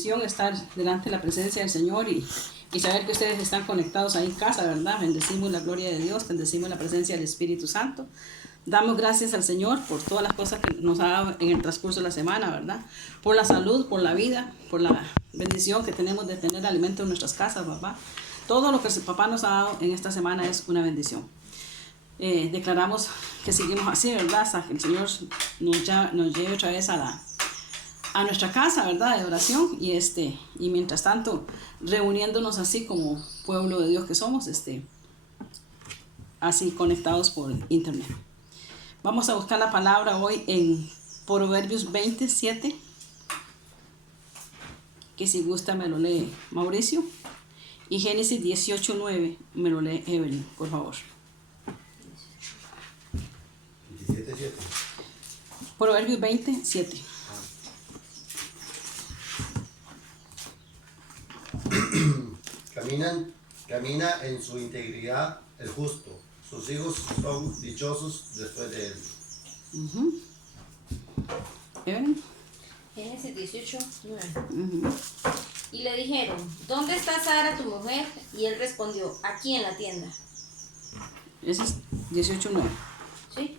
bendición estar delante de la presencia del Señor y saber que ustedes están conectados ahí en casa, ¿verdad? Bendecimos la gloria de Dios, bendecimos la presencia del Espíritu Santo. Damos gracias al Señor por todas las cosas que nos ha dado en el transcurso de la semana, ¿verdad? Por la salud, por la vida, por la bendición que tenemos de tener alimento en nuestras casas, papá. Todo lo que el papá nos ha dado en esta semana es una bendición. Declaramos que seguimos así, ¿verdad? Hasta que el Señor nos lleve otra vez a nuestra casa, ¿verdad? De oración y mientras tanto reuniéndonos así como pueblo de Dios que somos, así conectados por internet. Vamos a buscar la palabra hoy en Proverbios 27, que si gusta me lo lee Mauricio, y Génesis 18:9 me lo lee Evelyn, por favor. 17:7. Proverbios 27. Camina en su integridad el justo. Sus hijos son dichosos después de él. Evelyn. Génesis 18:9. Y le dijeron, ¿dónde está Sara tu mujer? Y él respondió, aquí en la tienda. Ese es 18:9. ¿Sí?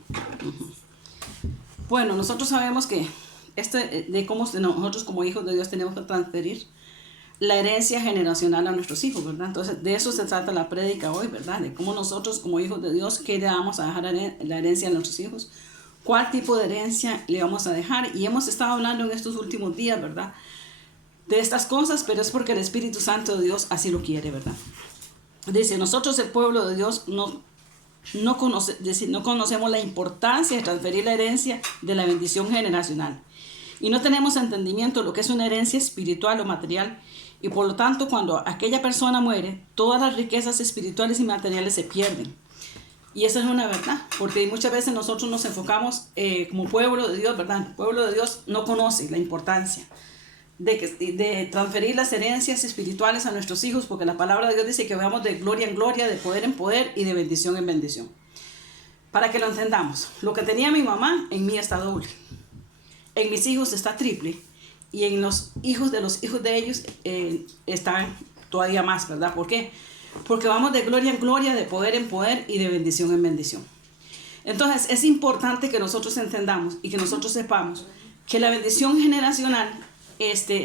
Bueno, nosotros sabemos que de cómo nosotros como hijos de Dios tenemos que transferir la herencia generacional a nuestros hijos, ¿verdad? Entonces, de eso se trata la prédica hoy, ¿verdad? De cómo nosotros como hijos de Dios, ¿qué le vamos a dejar la herencia a nuestros hijos? ¿Cuál tipo de herencia le vamos a dejar? Y hemos estado hablando en estos últimos días, ¿verdad? De estas cosas, pero es porque el Espíritu Santo de Dios así lo quiere, ¿verdad? Dice, nosotros el pueblo de Dios no conocemos la importancia de transferir la herencia de la bendición generacional. Y no tenemos entendimiento de lo que es una herencia espiritual o material. Y por lo tanto, cuando aquella persona muere, todas las riquezas espirituales y materiales se pierden. Y esa es una verdad, porque muchas veces nosotros nos enfocamos como pueblo de Dios, ¿verdad? El pueblo de Dios no conoce la importancia de transferir las herencias espirituales a nuestros hijos, porque la palabra de Dios dice que vamos de gloria en gloria, de poder en poder y de bendición en bendición. Para que lo entendamos, lo que tenía mi mamá en mí está doble, en mis hijos está triple, y en los hijos de ellos están todavía más, ¿verdad? ¿Por qué? Porque vamos de gloria en gloria, de poder en poder y de bendición en bendición. Entonces es importante que nosotros entendamos y que nosotros sepamos que la bendición generacional,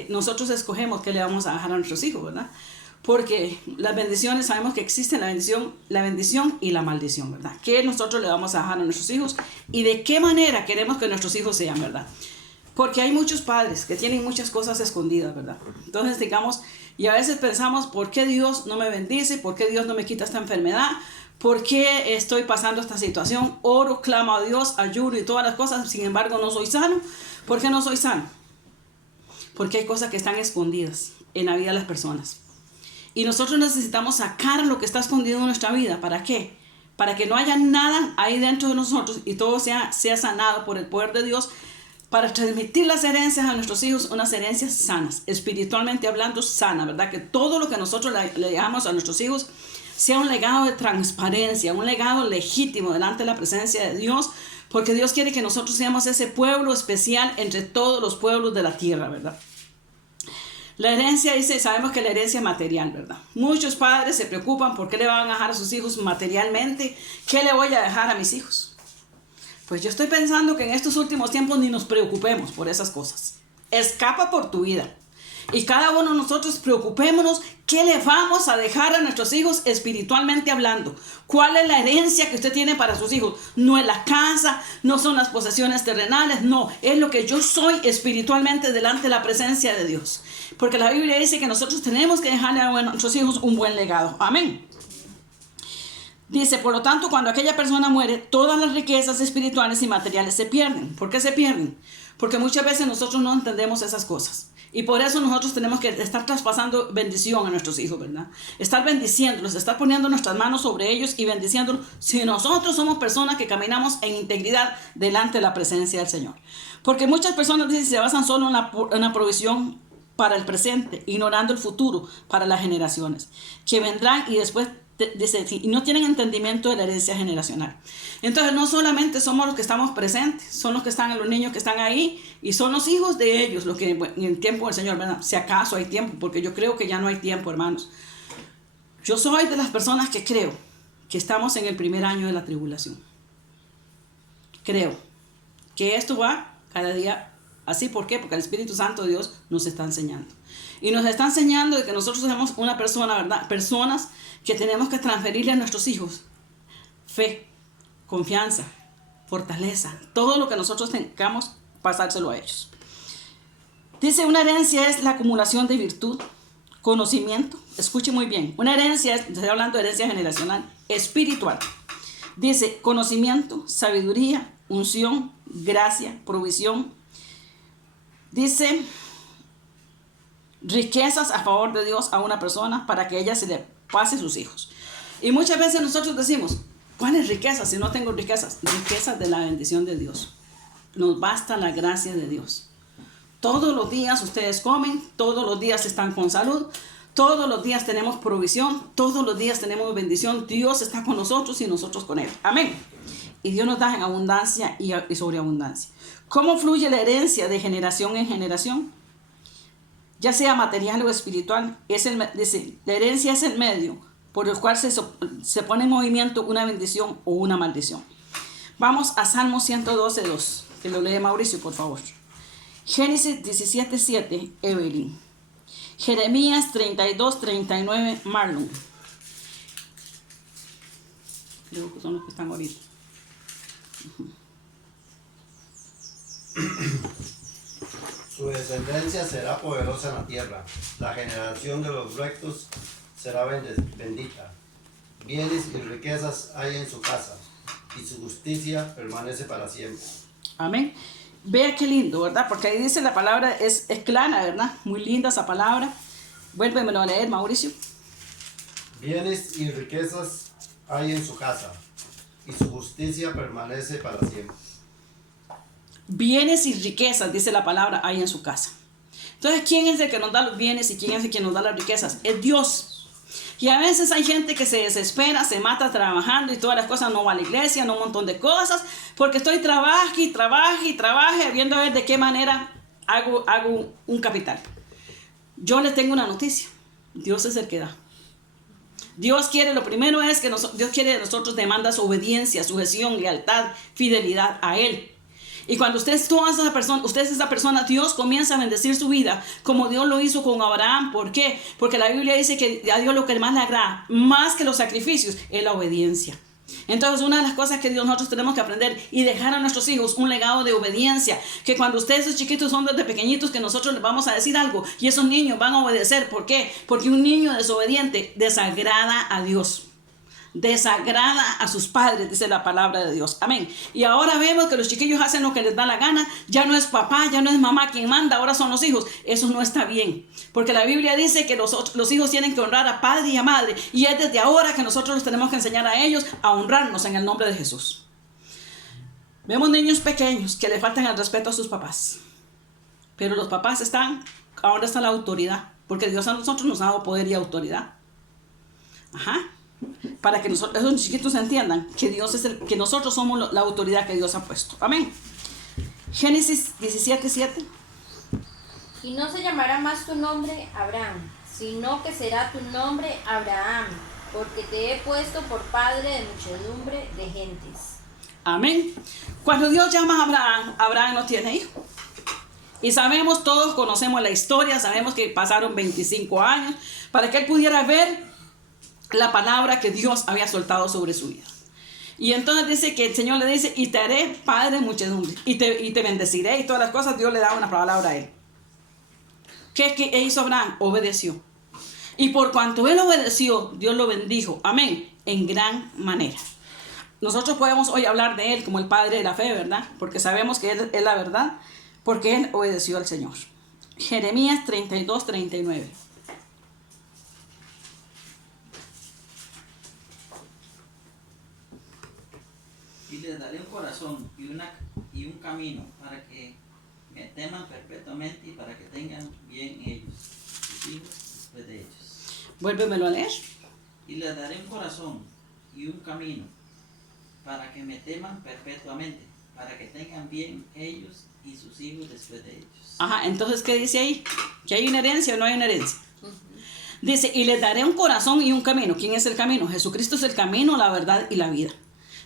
nosotros escogemos qué le vamos a dejar a nuestros hijos, ¿verdad? Porque las bendiciones, sabemos que existen la bendición y la maldición, ¿verdad? ¿Qué nosotros le vamos a dejar a nuestros hijos y de qué manera queremos que nuestros hijos sean, ¿verdad? Porque hay muchos padres que tienen muchas cosas escondidas, ¿verdad? Entonces, digamos, y a veces pensamos, ¿por qué Dios no me bendice? ¿Por qué Dios no me quita esta enfermedad? ¿Por qué estoy pasando esta situación? Oro, clamo a Dios, ayuno y todas las cosas, sin embargo no soy sano. ¿Por qué no soy sano? Porque hay cosas que están escondidas en la vida de las personas. Y nosotros necesitamos sacar lo que está escondido en nuestra vida. ¿Para qué? Para que no haya nada ahí dentro de nosotros y todo sea sanado por el poder de Dios, para transmitir las herencias a nuestros hijos, unas herencias sanas, espiritualmente hablando sanas, ¿verdad? Que todo lo que nosotros le dejamos a nuestros hijos sea un legado de transparencia, un legado legítimo delante de la presencia de Dios, porque Dios quiere que nosotros seamos ese pueblo especial entre todos los pueblos de la tierra, ¿verdad? La herencia, sabemos que la herencia es material, ¿verdad? Muchos padres se preocupan por qué le van a dejar a sus hijos materialmente, ¿qué le voy a dejar a mis hijos? Pues yo estoy pensando que en estos últimos tiempos ni nos preocupemos por esas cosas. Escapa por tu vida. Y cada uno de nosotros preocupémonos qué le vamos a dejar a nuestros hijos espiritualmente hablando. ¿Cuál es la herencia que usted tiene para sus hijos? No es la casa, no son las posesiones terrenales, no. Es lo que yo soy espiritualmente delante de la presencia de Dios. Porque la Biblia dice que nosotros tenemos que dejarle a nuestros hijos un buen legado. Amén. Dice, por lo tanto, cuando aquella persona muere, todas las riquezas espirituales y materiales se pierden. ¿Por qué se pierden? Porque muchas veces nosotros no entendemos esas cosas. Y por eso nosotros tenemos que estar traspasando bendición a nuestros hijos, ¿verdad? Estar bendiciéndolos, estar poniendo nuestras manos sobre ellos y bendiciéndolos si nosotros somos personas que caminamos en integridad delante de la presencia del Señor. Porque muchas personas dicen, se basan solo en la provisión para el presente, ignorando el futuro para las generaciones que vendrán y después dice, y no tienen entendimiento de la herencia generacional. Entonces no solamente somos los que estamos presentes, son los que están, los niños que están ahí, y son los hijos de ellos, los que en el tiempo del Señor, ¿verdad? Si acaso hay tiempo, porque yo creo que ya no hay tiempo, hermanos. Yo soy de las personas que creo que estamos en el primer año de la tribulación. Creo que esto va cada día así. ¿Por qué? Porque el Espíritu Santo de Dios nos está enseñando. Y nos está enseñando de que nosotros somos una persona, ¿verdad? Personas que tenemos que transferirle a nuestros hijos fe, confianza, fortaleza, todo lo que nosotros tengamos, pasárselo a ellos. Dice, una herencia es la acumulación de virtud, conocimiento. Escuche muy bien. Una herencia, estoy hablando de herencia generacional, espiritual. Dice, conocimiento, sabiduría, unción, gracia, provisión. Dice, riquezas a favor de Dios a una persona para que ella se le pase a sus hijos. Y muchas veces nosotros decimos, ¿cuáles riquezas? Si no tengo riquezas, riquezas de la bendición de Dios. Nos basta la gracia de Dios. Todos los días ustedes comen, todos los días están con salud, todos los días tenemos provisión, todos los días tenemos bendición. Dios está con nosotros y nosotros con Él. Amén. Y Dios nos da en abundancia y sobreabundancia. ¿Cómo fluye la herencia de generación en generación? Ya sea material o espiritual, dice, la herencia es el medio por el cual se pone en movimiento una bendición o una maldición. Vamos a Salmo 112:2, que lo lee Mauricio, por favor. Génesis 17:7, Evelyn. Jeremías 32:39, Marlon. Creo que son los que están ahorita. Su descendencia será poderosa en la tierra. La generación de los rectos será bendita. Bienes y riquezas hay en su casa, y su justicia permanece para siempre. Amén. Vea qué lindo, ¿verdad? Porque ahí dice la palabra, es clara, ¿verdad? Muy linda esa palabra. Vuélvemelo a leer, Mauricio. Bienes y riquezas hay en su casa, y su justicia permanece para siempre. Bienes y riquezas, dice la palabra, hay en su casa. Entonces, ¿quién es el que nos da los bienes y quién es el que nos da las riquezas? Es Dios. Y a veces hay gente que se desespera, se mata trabajando y todas las cosas, no va a la iglesia, no un montón de cosas, porque estoy trabaje, viendo a ver de qué manera hago un capital. Yo les tengo una noticia. Dios es el que da. Dios quiere, lo primero es que Dios quiere de nosotros demandas obediencia, sujeción, lealtad, fidelidad a Él. Y cuando usted es esa persona, Dios comienza a bendecir su vida como Dios lo hizo con Abraham. ¿Por qué? Porque la Biblia dice que a Dios lo que más le agrada, más que los sacrificios, es la obediencia. Entonces, una de las cosas que nosotros tenemos que aprender y dejar a nuestros hijos un legado de obediencia, que cuando ustedes, esos chiquitos, son desde pequeñitos, que nosotros les vamos a decir algo y esos niños van a obedecer. ¿Por qué? Porque un niño desobediente desagrada a Dios. Desagrada a sus padres, dice la palabra de Dios. Amén. Y ahora vemos que los chiquillos hacen lo que les da la gana. Ya no es papá, ya no es mamá quien manda, ahora son los hijos. Eso no está bien. Porque la Biblia dice que los hijos tienen que honrar a padre y a madre. Y es desde ahora que nosotros los tenemos que enseñar a ellos a honrarnos en el nombre de Jesús. Vemos niños pequeños que le faltan el respeto a sus papás. Pero los papás ahora está la autoridad. Porque Dios a nosotros nos ha dado poder y autoridad. Ajá. Para que esos chiquitos entiendan que que nosotros somos la autoridad que Dios ha puesto. Amén. Génesis 17:7. Y no se llamará más tu nombre Abraham, sino que será tu nombre Abraham, porque te he puesto por padre de muchedumbre de gentes. Amén. Cuando Dios llama a Abraham, Abraham no tiene hijo. Y sabemos, todos conocemos la historia, sabemos que pasaron 25 años para que él pudiera ver la palabra que Dios había soltado sobre su vida. Y entonces dice que el Señor le dice, y te haré padre de muchedumbre, y te bendeciré, y todas las cosas. Dios le da una palabra a él. ¿Qué hizo Abraham? Obedeció. Y por cuanto él obedeció, Dios lo bendijo, amén, en gran manera. Nosotros podemos hoy hablar de él como el padre de la fe, ¿verdad? Porque sabemos que él es la verdad, porque él obedeció al Señor. Jeremías 32:39. Y les daré un corazón y un camino para que me teman perpetuamente y para que tengan bien ellos, sus hijos después de ellos. Vuélvemelo a leer. Y les daré un corazón y un camino para que me teman perpetuamente, para que tengan bien ellos y sus hijos después de ellos. Ajá, entonces, ¿qué dice ahí? ¿Que hay una herencia o no hay una herencia? Dice, y les daré un corazón y un camino. ¿Quién es el camino? Jesucristo es el camino, la verdad y la vida.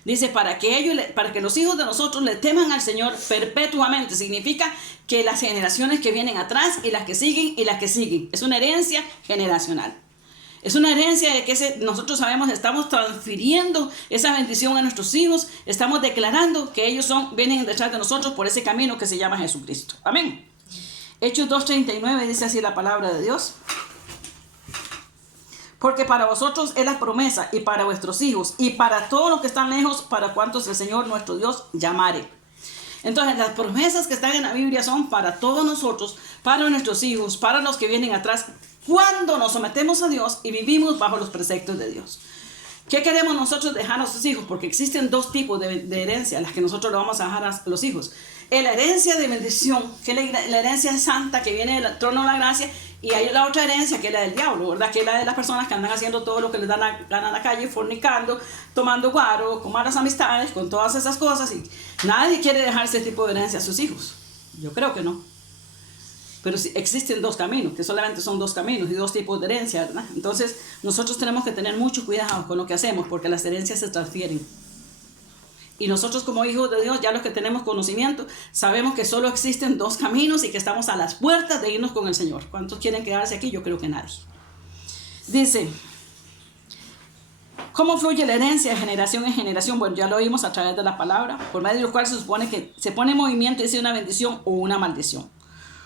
Dice, para que los hijos de nosotros le teman al Señor perpetuamente. Significa que las generaciones que vienen atrás y las que siguen y las que siguen. Es una herencia generacional. Es una herencia de que nosotros sabemos, estamos transfiriendo esa bendición a nuestros hijos. Estamos declarando que ellos vienen detrás de nosotros por ese camino que se llama Jesucristo. Amén. Hechos 2:39 dice así la palabra de Dios. Porque para vosotros es la promesa, y para vuestros hijos, y para todos los que están lejos, para cuantos el Señor nuestro Dios llamare. Entonces, las promesas que están en la Biblia son para todos nosotros, para nuestros hijos, para los que vienen atrás, cuando nos sometemos a Dios y vivimos bajo los preceptos de Dios. ¿Qué queremos nosotros dejar a nuestros hijos? Porque existen dos tipos de herencia, las que nosotros le vamos a dejar a los hijos. La herencia de bendición, que es la herencia santa que viene del trono de la gracia, y hay la otra herencia que es la del diablo, ¿verdad? Que es la de las personas que andan haciendo todo lo que les dan la gana en la calle, fornicando, tomando guaro, con malas amistades, con todas esas cosas, y nadie quiere dejar ese tipo de herencia a sus hijos. Yo creo que no. Pero sí, existen dos caminos, que solamente son dos caminos y dos tipos de herencia, ¿verdad? Entonces, nosotros tenemos que tener mucho cuidado con lo que hacemos, porque las herencias se transfieren. Y nosotros como hijos de Dios, ya los que tenemos conocimiento, sabemos que solo existen dos caminos y que estamos a las puertas de irnos con el Señor. ¿Cuántos quieren quedarse aquí? Yo creo que nadie. Dice, ¿cómo fluye la herencia de generación en generación? Bueno, ya lo oímos a través de la palabra, por medio de lo cual se supone que se pone en movimiento y dice una bendición o una maldición.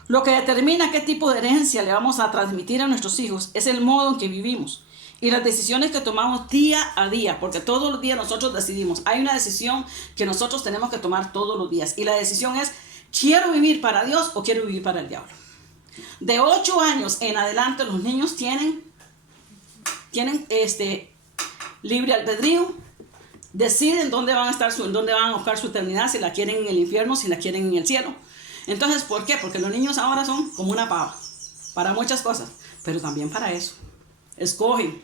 Lo que determina qué tipo de herencia le vamos a transmitir a nuestros hijos es el modo en que vivimos y las decisiones que tomamos día a día, porque todos los días nosotros decidimos. Hay una decisión que nosotros tenemos que tomar todos los días, y la decisión es, ¿quiero vivir para Dios o quiero vivir para el diablo? De 8 años en adelante los niños tienen libre albedrío, deciden dónde van a estar, dónde van a buscar su eternidad, si la quieren en el infierno, si la quieren en el cielo. Entonces, ¿por qué? Porque los niños ahora son como una pava, para muchas cosas, pero también para eso. Escogen.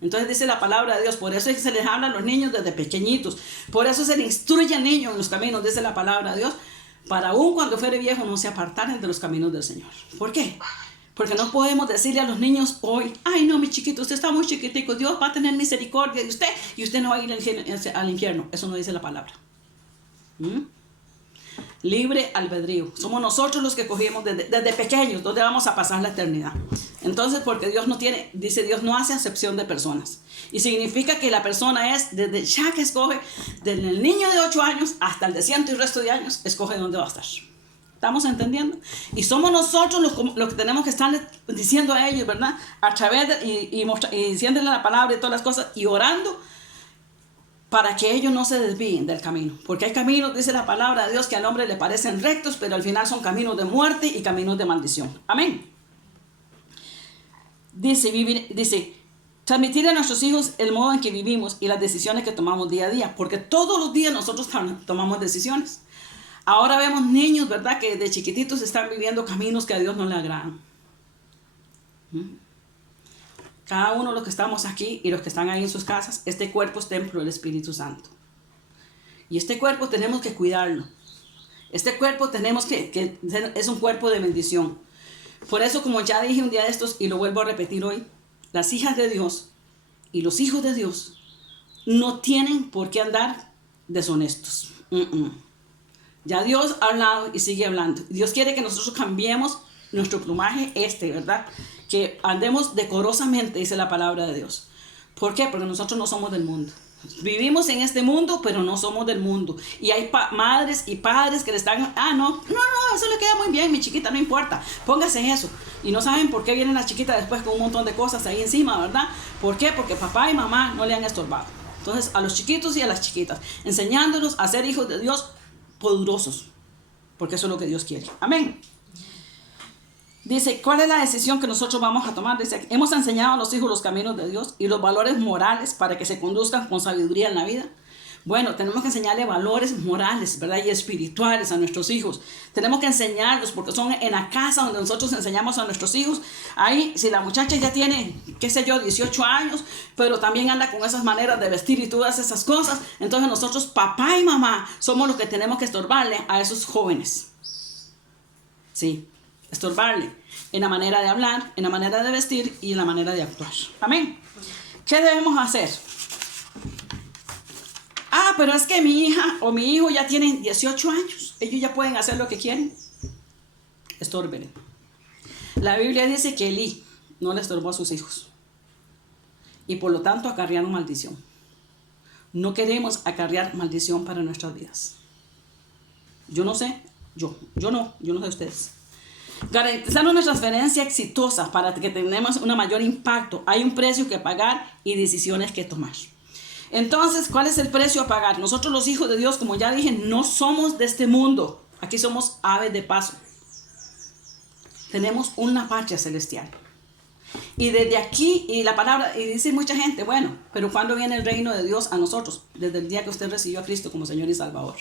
Entonces dice la palabra de Dios, por eso es que se les habla a los niños desde pequeñitos, por eso se le instruye al niño en los caminos, dice la palabra de Dios, para aún cuando fuere viejo no se apartaren de los caminos del Señor. ¿Por qué? Porque no podemos decirle a los niños hoy, ay no, mi chiquito, usted está muy chiquitico, Dios va a tener misericordia de usted y usted no va a ir al infierno. Eso no dice la palabra. Libre albedrío. Somos nosotros los que cogimos desde pequeños dónde vamos a pasar la eternidad. Entonces, porque Dios dice Dios no hace acepción de personas. Y significa que la persona es, desde ya que escoge, desde el niño de 8 años hasta el de 100 y el resto de años, escoge dónde va a estar. ¿Estamos entendiendo? Y somos nosotros los que tenemos que estar diciendo a ellos, ¿verdad? A través y diciéndole la palabra y todas las cosas y orando para que ellos no se desvíen del camino. Porque hay caminos, dice la palabra de Dios, que al hombre le parecen rectos, pero al final son caminos de muerte y caminos de maldición. Amén. Dice, transmitir a nuestros hijos el modo en que vivimos y las decisiones que tomamos día a día. Porque todos los días nosotros tomamos decisiones. Ahora vemos niños, ¿verdad?, que de chiquititos están viviendo caminos que a Dios no le agradan. Cada uno de los que estamos aquí y los que están ahí en sus casas, este cuerpo es templo del Espíritu Santo. Y este cuerpo tenemos que cuidarlo. Este cuerpo es un cuerpo de bendición. Por eso, como ya dije un día de estos y lo vuelvo a repetir hoy, las hijas de Dios y los hijos de Dios no tienen por qué andar deshonestos. Ya Dios ha hablado y sigue hablando. Dios quiere que nosotros cambiemos nuestro plumaje, ¿verdad? Que andemos decorosamente, dice la palabra de Dios. ¿Por qué? Porque nosotros no somos del mundo. Vivimos en este mundo, pero no somos del mundo. Y hay madres y padres que le están, no, eso le queda muy bien, mi chiquita, no importa, póngase eso. Y no saben por qué vienen las chiquitas después con un montón de cosas ahí encima, ¿verdad? ¿Por qué? Porque papá y mamá no le han estorbado. Entonces, a los chiquitos y a las chiquitas, enseñándolos a ser hijos de Dios poderosos, porque eso es lo que Dios quiere. Amén. Dice, ¿cuál es la decisión que nosotros vamos a tomar? Dice, hemos enseñado a los hijos los caminos de Dios y los valores morales para que se conduzcan con sabiduría en la vida. Bueno, tenemos que enseñarle valores morales, ¿verdad? Y espirituales a nuestros hijos. Tenemos que enseñarlos porque son en la casa donde nosotros enseñamos a nuestros hijos. Ahí, si la muchacha ya tiene, qué sé yo, 18 años, pero también anda con esas maneras de vestir y todas esas cosas, entonces nosotros, papá y mamá, somos los que tenemos que estorbarle a esos jóvenes. Sí, estorbarle en la manera de hablar, en la manera de vestir y en la manera de actuar. Amén. ¿Qué debemos hacer? Ah, pero es que mi hija o mi hijo ya tienen 18 años. Ellos ya pueden hacer lo que quieren. Estórbele. La Biblia dice que Elí no le estorbó a sus hijos. Y por lo tanto acarrearon maldición. No queremos acarrear maldición para nuestras vidas. Yo no sé, yo no sé ustedes. Garantizar una transferencia exitosa para que tengamos un mayor impacto. Hay un precio que pagar y decisiones que tomar. Entonces, ¿cuál es el precio a pagar? Nosotros los hijos de Dios, como ya dije, no somos de este mundo. Aquí somos aves de paso. Tenemos una patria celestial. Y desde aquí, y la palabra, y dice mucha gente, bueno, pero ¿cuándo viene el reino de Dios a nosotros? Desde el día que usted recibió a Cristo como Señor y Salvador.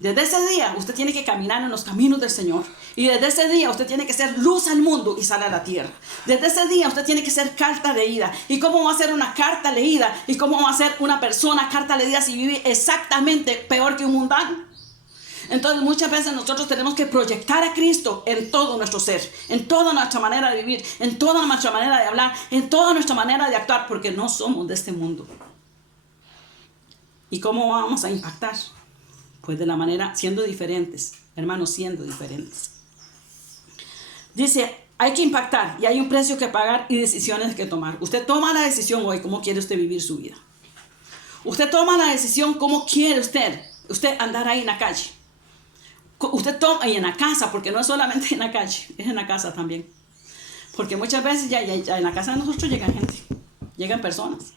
Desde ese día usted tiene que caminar en los caminos del Señor. Y desde ese día usted tiene que ser luz al mundo y sal a la tierra. Desde ese día usted tiene que ser carta leída. ¿Y cómo va a ser una carta leída? ¿Y cómo va a ser una persona carta leída si vive exactamente peor que un mundano? Entonces muchas veces nosotros tenemos que proyectar a Cristo en todo nuestro ser, en toda nuestra manera de vivir, en toda nuestra manera de hablar, en toda nuestra manera de actuar, porque no somos de este mundo. ¿Y cómo vamos a impactar? Pues de la manera, siendo diferentes, hermanos, siendo diferentes. Dice, hay que impactar y hay un precio que pagar y decisiones que tomar. Usted toma la decisión hoy, cómo quiere usted vivir su vida. Usted toma la decisión, cómo quiere usted andar ahí en la calle. Usted toma, y en la casa, porque no es solamente en la calle, es en la casa también. Porque muchas veces ya en la casa de nosotros llegan gente, llegan personas.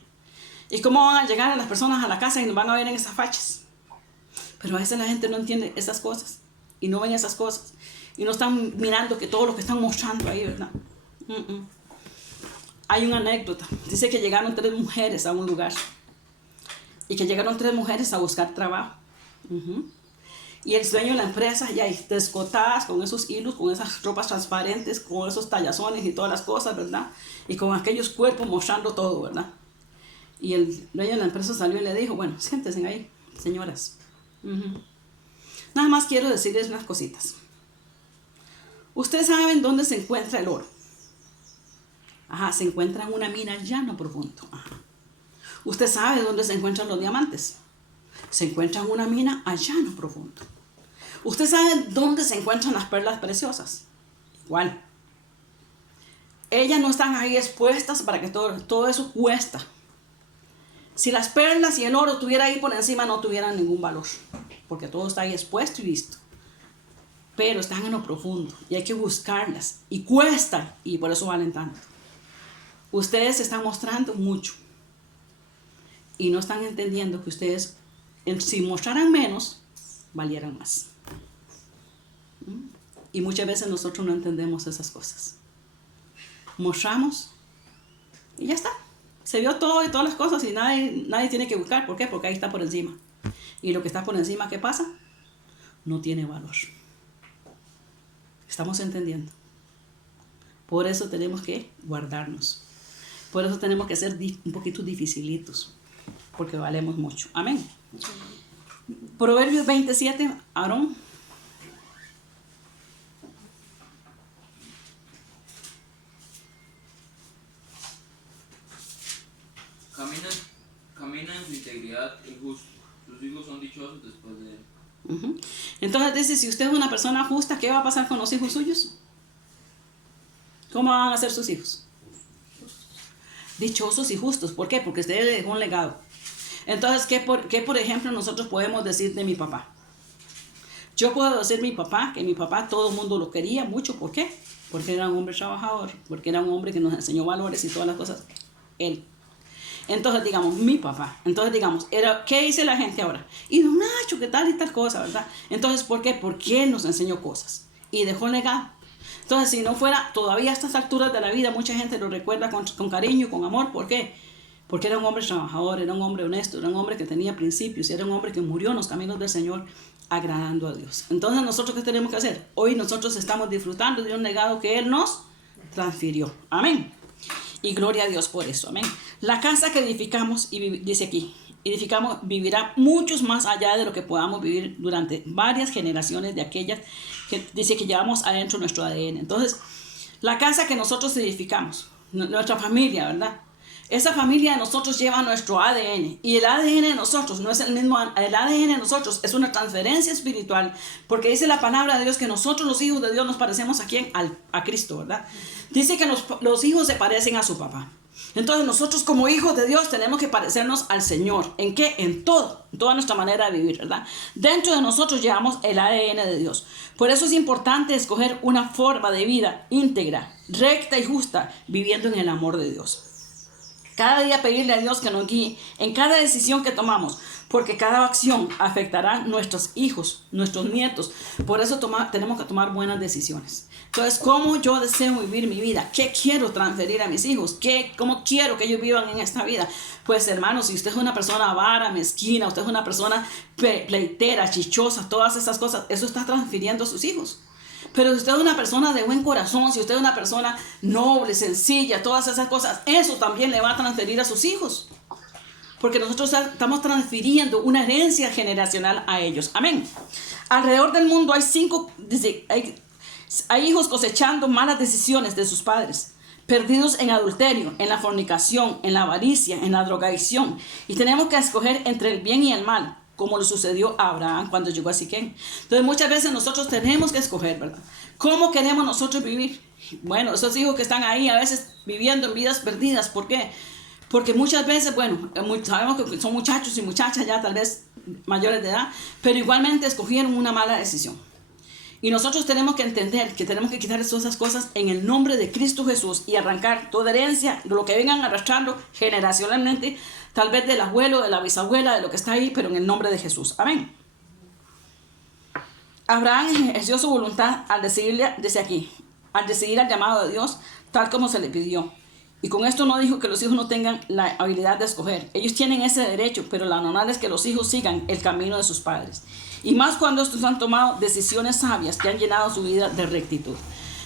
¿Y cómo van a llegar a las personas a la casa y nos van a ver en esas fachas? Pero a veces la gente no entiende esas cosas y no ven esas cosas y no están mirando que todo lo que están mostrando ahí, ¿verdad? Hay una anécdota. Dice que llegaron 3 mujeres a un lugar y que llegaron 3 mujeres a buscar trabajo. Y el dueño de la empresa ya descotadas con esos hilos, con esas ropas transparentes, con esos tallazones y todas las cosas, ¿verdad? Y con aquellos cuerpos mostrando todo, ¿verdad? Y el dueño de la empresa salió y le dijo, bueno, siéntense ahí, señoras. Nada más quiero decirles unas cositas. Ustedes saben dónde se encuentra el oro. Se encuentra en una mina llano profundo. Usted sabe dónde se encuentran los diamantes. Se encuentra en una mina a llano profundo. Usted sabe dónde se encuentran las perlas preciosas. Igual. Ellas no están ahí expuestas para que todo eso cuesta. Si las perlas y el oro estuviera ahí por encima, no tuvieran ningún valor, porque todo está ahí expuesto y listo. Pero están en lo profundo y hay que buscarlas y cuestan y por eso valen tanto. Ustedes se están mostrando mucho y no están entendiendo que ustedes, si mostraran menos, valieran más. Y muchas veces nosotros no entendemos esas cosas. Mostramos y ya está. Se vio todo y todas las cosas y nadie tiene que buscar. ¿Por qué? Porque ahí está por encima. Y lo que está por encima, ¿qué pasa? No tiene valor. ¿Estamos entendiendo? Por eso tenemos que guardarnos. Por eso tenemos que ser un poquito dificilitos. Porque valemos mucho. Amén. Proverbios 27, Aarón. Camina en su integridad el justo. Sus hijos son dichosos después de él. Entonces dice, si usted es una persona justa, ¿qué va a pasar con los hijos suyos? ¿Cómo van a ser sus hijos? Dichosos y justos. ¿Por qué? Porque usted le dejó un legado. Entonces, ¿qué por ejemplo nosotros podemos decir de mi papá? Yo puedo decir mi papá, que mi papá todo el mundo lo quería mucho. ¿Por qué? Porque era un hombre trabajador, porque era un hombre que nos enseñó valores y todas las cosas. Él. Entonces, digamos, mi papá. Entonces, digamos, ¿qué dice la gente ahora? Y don Nacho, ¿qué tal y tal cosa, verdad? Entonces, ¿por qué? Porque él nos enseñó cosas y dejó un legado. Entonces, si no fuera todavía a estas alturas de la vida, mucha gente lo recuerda con cariño, con amor. ¿Por qué? porque era un hombre trabajador, era un hombre honesto, era un hombre que tenía principios, era un hombre que murió en los caminos del Señor agradando a Dios. Entonces, ¿nosotros qué tenemos que hacer? Hoy nosotros estamos disfrutando de un legado que Él nos transfirió. Amén. Y gloria a Dios por eso. Amén. La casa que edificamos, y dice aquí, edificamos, vivirá muchos más allá de lo que podamos vivir durante varias generaciones de aquellas que dice que llevamos adentro nuestro ADN. Entonces, la casa que nosotros edificamos, nuestra familia, ¿verdad? Esa familia de nosotros lleva nuestro ADN, y el ADN de nosotros no es el mismo, el ADN de nosotros es una transferencia espiritual, porque dice la palabra de Dios que nosotros los hijos de Dios nos parecemos a quién, a Cristo, ¿verdad? Dice que los hijos se parecen a su papá. Entonces nosotros como hijos de Dios tenemos que parecernos al Señor. ¿En qué? En todo, en toda nuestra manera de vivir, ¿verdad? Dentro de nosotros llevamos el ADN de Dios. Por eso es importante escoger una forma de vida íntegra, recta y justa, viviendo en el amor de Dios. Cada día pedirle a Dios que nos guíe en cada decisión que tomamos, porque cada acción afectará a nuestros hijos, nuestros nietos. Por eso tenemos que tomar buenas decisiones. Entonces, ¿cómo yo deseo vivir mi vida? ¿Qué quiero transferir a mis hijos? ¿Cómo quiero que ellos vivan en esta vida? Pues, hermanos, si usted es una persona avara, mezquina, usted es una persona pleitera, chichosa, todas esas cosas, eso está transfiriendo a sus hijos. Pero si usted es una persona de buen corazón, si usted es una persona noble, sencilla, todas esas cosas, eso también le va a transferir a sus hijos. Porque nosotros estamos transfiriendo una herencia generacional a ellos. Amén. Alrededor del mundo hay hijos cosechando malas decisiones de sus padres, perdidos en adulterio, en la fornicación, en la avaricia, en la drogadicción. Y tenemos que escoger entre el bien y el mal, como le sucedió a Abraham cuando llegó a Siquem. Entonces muchas veces nosotros tenemos que escoger, ¿verdad? ¿Cómo queremos nosotros vivir? Bueno, esos hijos que están ahí a veces viviendo en vidas perdidas, ¿por qué? Porque muchas veces, bueno, sabemos que son muchachos y muchachas ya tal vez mayores de edad, pero igualmente escogieron una mala decisión. Y nosotros tenemos que entender que tenemos que quitar todas esas cosas en el nombre de Cristo Jesús y arrancar toda herencia, lo que vengan arrastrando generacionalmente, tal vez del abuelo, de la bisabuela, de lo que está ahí, pero en el nombre de Jesús. Amén. Abraham ejerció su voluntad al decidir al llamado de Dios, tal como se le pidió. Y con esto no dijo que los hijos no tengan la habilidad de escoger. Ellos tienen ese derecho, pero la normal es que los hijos sigan el camino de sus padres. Y más cuando estos han tomado decisiones sabias que han llenado su vida de rectitud.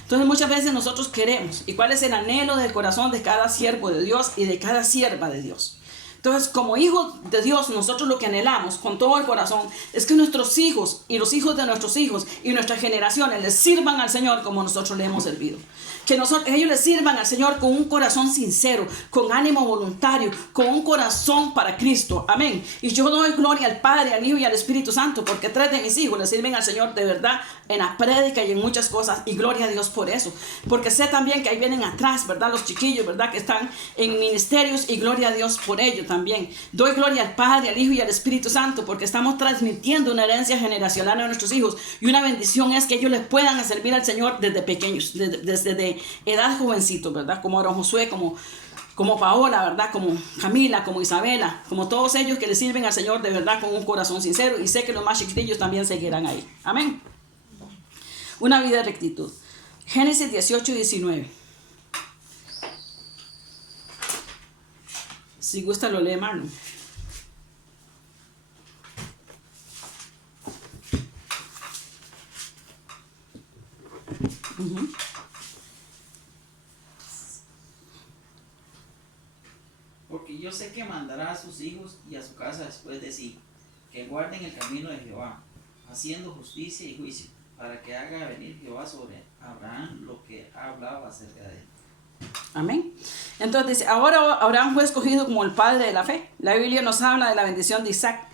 Entonces muchas veces nosotros queremos. ¿Y cuál es el anhelo del corazón de cada siervo de Dios y de cada sierva de Dios? Entonces, como hijos de Dios, nosotros lo que anhelamos con todo el corazón es que nuestros hijos y los hijos de nuestros hijos y nuestras generaciones les sirvan al Señor como nosotros le hemos servido. Que ellos les sirvan al Señor con un corazón sincero, con ánimo voluntario, con un corazón para Cristo. Amén. Y yo doy gloria al Padre, al Hijo y al Espíritu Santo, porque 3 de mis hijos le sirven al Señor de verdad en la prédica y en muchas cosas. Y gloria a Dios por eso. Porque sé también que ahí vienen atrás, ¿verdad? Los chiquillos, ¿verdad? Que están en ministerios, y gloria a Dios por ello también. Doy gloria al Padre, al Hijo y al Espíritu Santo, porque estamos transmitiendo una herencia generacional a nuestros hijos. Y una bendición es que ellos les puedan servir al Señor desde pequeños, desde edad jovencito, ¿verdad? Como don Josué, como Paola, ¿verdad? Como Camila, como Isabela, como todos ellos que le sirven al Señor de verdad con un corazón sincero, y sé que los más chiquitillos también seguirán ahí. Amén. Una vida de rectitud. Génesis 18 y 19. Si gusta lo lee Marlon. Porque yo sé que mandará a sus hijos y a su casa después de sí, que guarden el camino de Jehová, haciendo justicia y juicio, para que haga venir Jehová sobre Abraham lo que ha hablado acerca de él. Amén. Entonces dice, ahora Abraham fue escogido como el padre de la fe. La Biblia nos habla de la bendición de Isaac,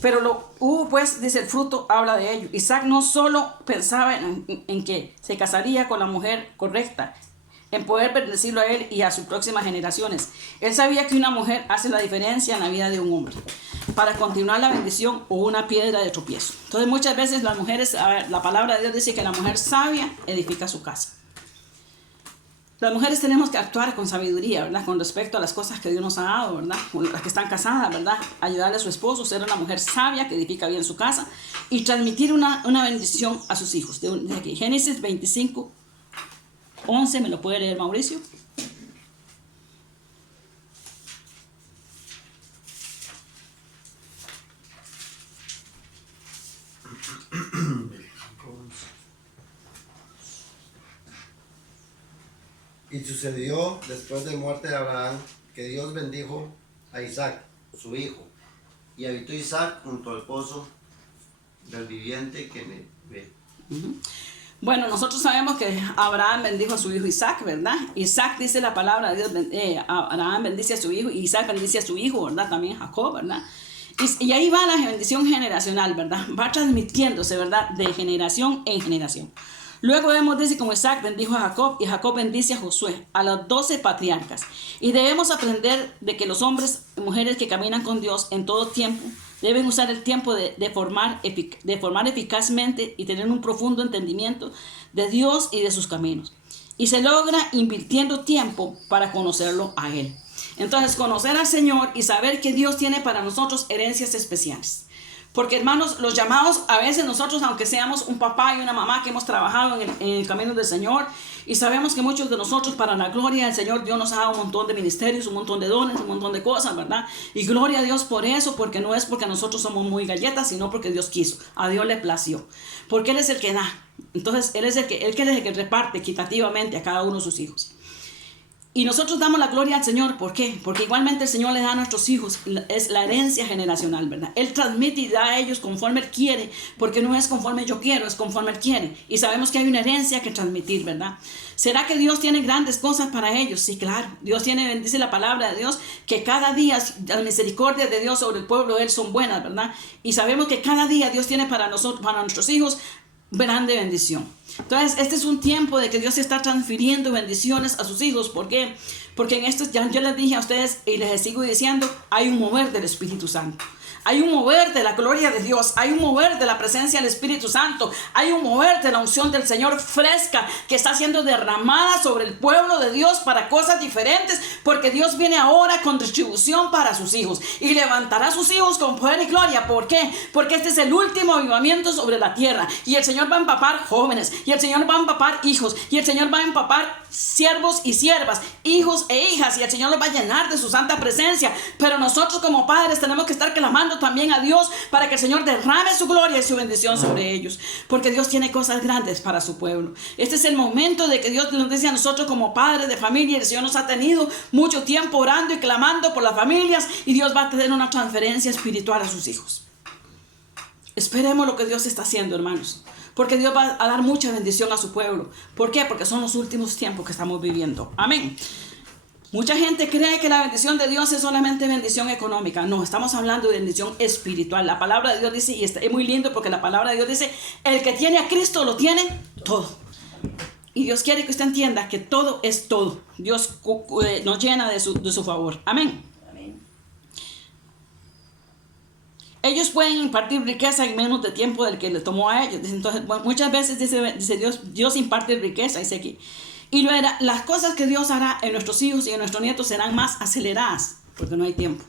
pero pues dice el fruto habla de ello. Isaac no solo pensaba en que se casaría con la mujer correcta, en poder bendecirlo a él y a sus próximas generaciones. Él sabía que una mujer hace la diferencia en la vida de un hombre para continuar la bendición o una piedra de tropiezo. Entonces muchas veces las mujeres, la palabra de Dios dice que la mujer sabia edifica su casa. Las mujeres tenemos que actuar con sabiduría, ¿verdad? Con respecto a las cosas que Dios nos ha dado, ¿verdad? Con las que están casadas, ¿verdad? Ayudarle a su esposo, ser una mujer sabia que edifica bien su casa y transmitir una bendición a sus hijos. De aquí, Génesis 25, 11, ¿me lo puede leer Mauricio? Y sucedió después de muerte de Abraham que Dios bendijo a Isaac, su hijo. Y habitó Isaac junto al pozo del viviente que me ve. Bueno, nosotros sabemos que Abraham bendijo a su hijo Isaac, ¿verdad? Isaac dice la palabra de Dios, Abraham bendice a su hijo y Isaac bendice a su hijo, ¿verdad? También Jacob, ¿verdad? Y ahí va la bendición generacional, ¿verdad? Va transmitiéndose, ¿verdad? De generación en generación. Luego vemos, dice, como Isaac bendijo a Jacob y Jacob bendice a Josué, a los 12 patriarcas. Y debemos aprender de que los hombres y mujeres que caminan con Dios en todo tiempo deben usar el tiempo de formar eficazmente y tener un profundo entendimiento de Dios y de sus caminos. Y se logra invirtiendo tiempo para conocerlo a Él. Entonces, conocer al Señor y saber que Dios tiene para nosotros herencias especiales. Porque, hermanos, los llamados, a veces nosotros, aunque seamos un papá y una mamá que hemos trabajado en el camino del Señor, y sabemos que muchos de nosotros, para la gloria del Señor, Dios nos ha dado un montón de ministerios, un montón de dones, un montón de cosas, ¿verdad? Y gloria a Dios por eso, porque no es porque nosotros somos muy galletas, sino porque Dios quiso, a Dios le plació. Porque Él es el que da. Entonces, Él es el que reparte equitativamente a cada uno de sus hijos. Y nosotros damos la gloria al Señor. ¿Por qué? Porque igualmente el Señor le da a nuestros hijos, es la herencia generacional, ¿verdad? Él transmite y da a ellos conforme Él quiere, porque no es conforme yo quiero, es conforme Él quiere. Y sabemos que hay una herencia que transmitir, ¿verdad? ¿Será que Dios tiene grandes cosas para ellos? Sí, claro. Dios tiene, dice la palabra de Dios, que cada día las misericordias de Dios sobre el pueblo de Él son buenas, ¿verdad? Y sabemos que cada día Dios tiene para nosotros, para nuestros hijos, grande bendición. Entonces, este es un tiempo de que Dios está transfiriendo bendiciones a sus hijos. ¿Por qué? Porque en esto, ya yo les dije a ustedes y les sigo diciendo, hay un mover del Espíritu Santo. Hay un mover de la gloria de Dios, hay un mover de la presencia del Espíritu Santo, hay un mover de la unción del Señor fresca que está siendo derramada sobre el pueblo de Dios para cosas diferentes, porque Dios viene ahora con distribución para sus hijos y levantará a sus hijos con poder y gloria. ¿Por qué? Porque este es el último avivamiento sobre la tierra y el Señor va a empapar jóvenes y el Señor va a empapar hijos y el Señor va a empapar siervos y siervas, hijos e hijas, y el Señor los va a llenar de su santa presencia. Pero nosotros como padres tenemos que estar clamando también a Dios para que el Señor derrame su gloria y su bendición sobre ellos, porque Dios tiene cosas grandes para su pueblo. Este es el momento de que Dios nos dice a nosotros como padres de familia. El Señor nos ha tenido mucho tiempo orando y clamando por las familias, y Dios va a tener una transferencia espiritual a sus hijos. Esperemos lo que Dios está haciendo, hermanos, porque Dios va a dar mucha bendición a su pueblo. ¿Por qué? Porque son los últimos tiempos que estamos viviendo. Amén. Mucha gente cree que la bendición de Dios es solamente bendición económica. No, estamos hablando de bendición espiritual. La palabra de Dios dice, y es muy lindo porque la palabra de Dios dice, el que tiene a Cristo lo tiene todo. Y Dios quiere que usted entienda que todo es todo. Dios nos llena de su favor. Amén. Ellos pueden impartir riqueza en menos de tiempo del que le tomó a ellos. Entonces, muchas veces dice Dios imparte riqueza, dice aquí. Y las cosas que Dios hará en nuestros hijos y en nuestros nietos serán más aceleradas, porque no hay tiempo.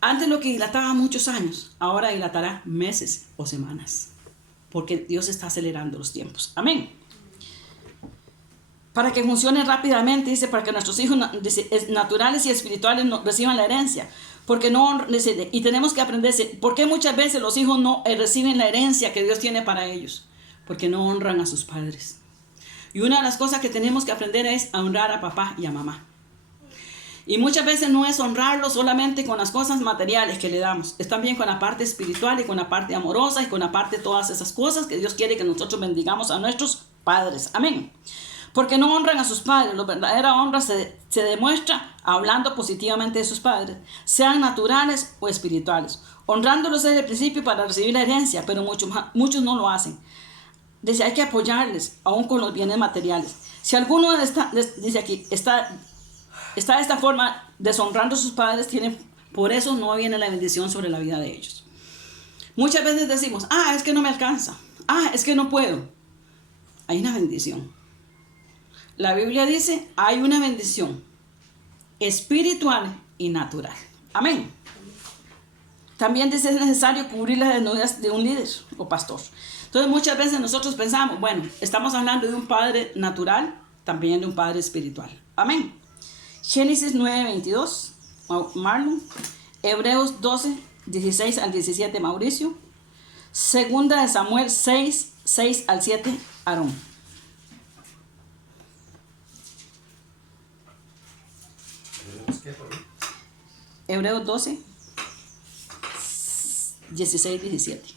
Antes lo que dilataba muchos años, ahora dilatará meses o semanas, porque Dios está acelerando los tiempos. Amén. Para que funcione rápidamente, dice, para que nuestros hijos naturales y espirituales reciban la herencia. Porque no, y tenemos que aprender, ¿por qué muchas veces los hijos no reciben la herencia que Dios tiene para ellos? Porque no honran a sus padres. Y una de las cosas que tenemos que aprender es a honrar a papá y a mamá. Y muchas veces no es honrarlo solamente con las cosas materiales que le damos, es también con la parte espiritual y con la parte amorosa y con la parte de todas esas cosas que Dios quiere que nosotros bendigamos a nuestros padres. Amén. Porque no honran a sus padres. La verdadera honra se demuestra hablando positivamente de sus padres, sean naturales o espirituales, honrándolos desde el principio para recibir la herencia, pero muchos no lo hacen. Dice, hay que apoyarles, aún con los bienes materiales. Si alguno dice aquí, está de esta forma deshonrando a sus padres, por eso no viene la bendición sobre la vida de ellos. Muchas veces decimos, es que no me alcanza, es que no puedo. Hay una bendición. La Biblia dice, hay una bendición espiritual y natural. Amén. También dice, es necesario cubrir las desnudez de un líder o pastor. Entonces muchas veces nosotros pensamos, bueno, estamos hablando de un padre natural, también de un padre espiritual. Amén. Génesis 9:22, Marlon. Hebreos 12, 16 al 17, Mauricio. Segunda de Samuel 6, 6 al 7, Aarón. ¿Qué por ahí? Hebreos 12, 16, 17.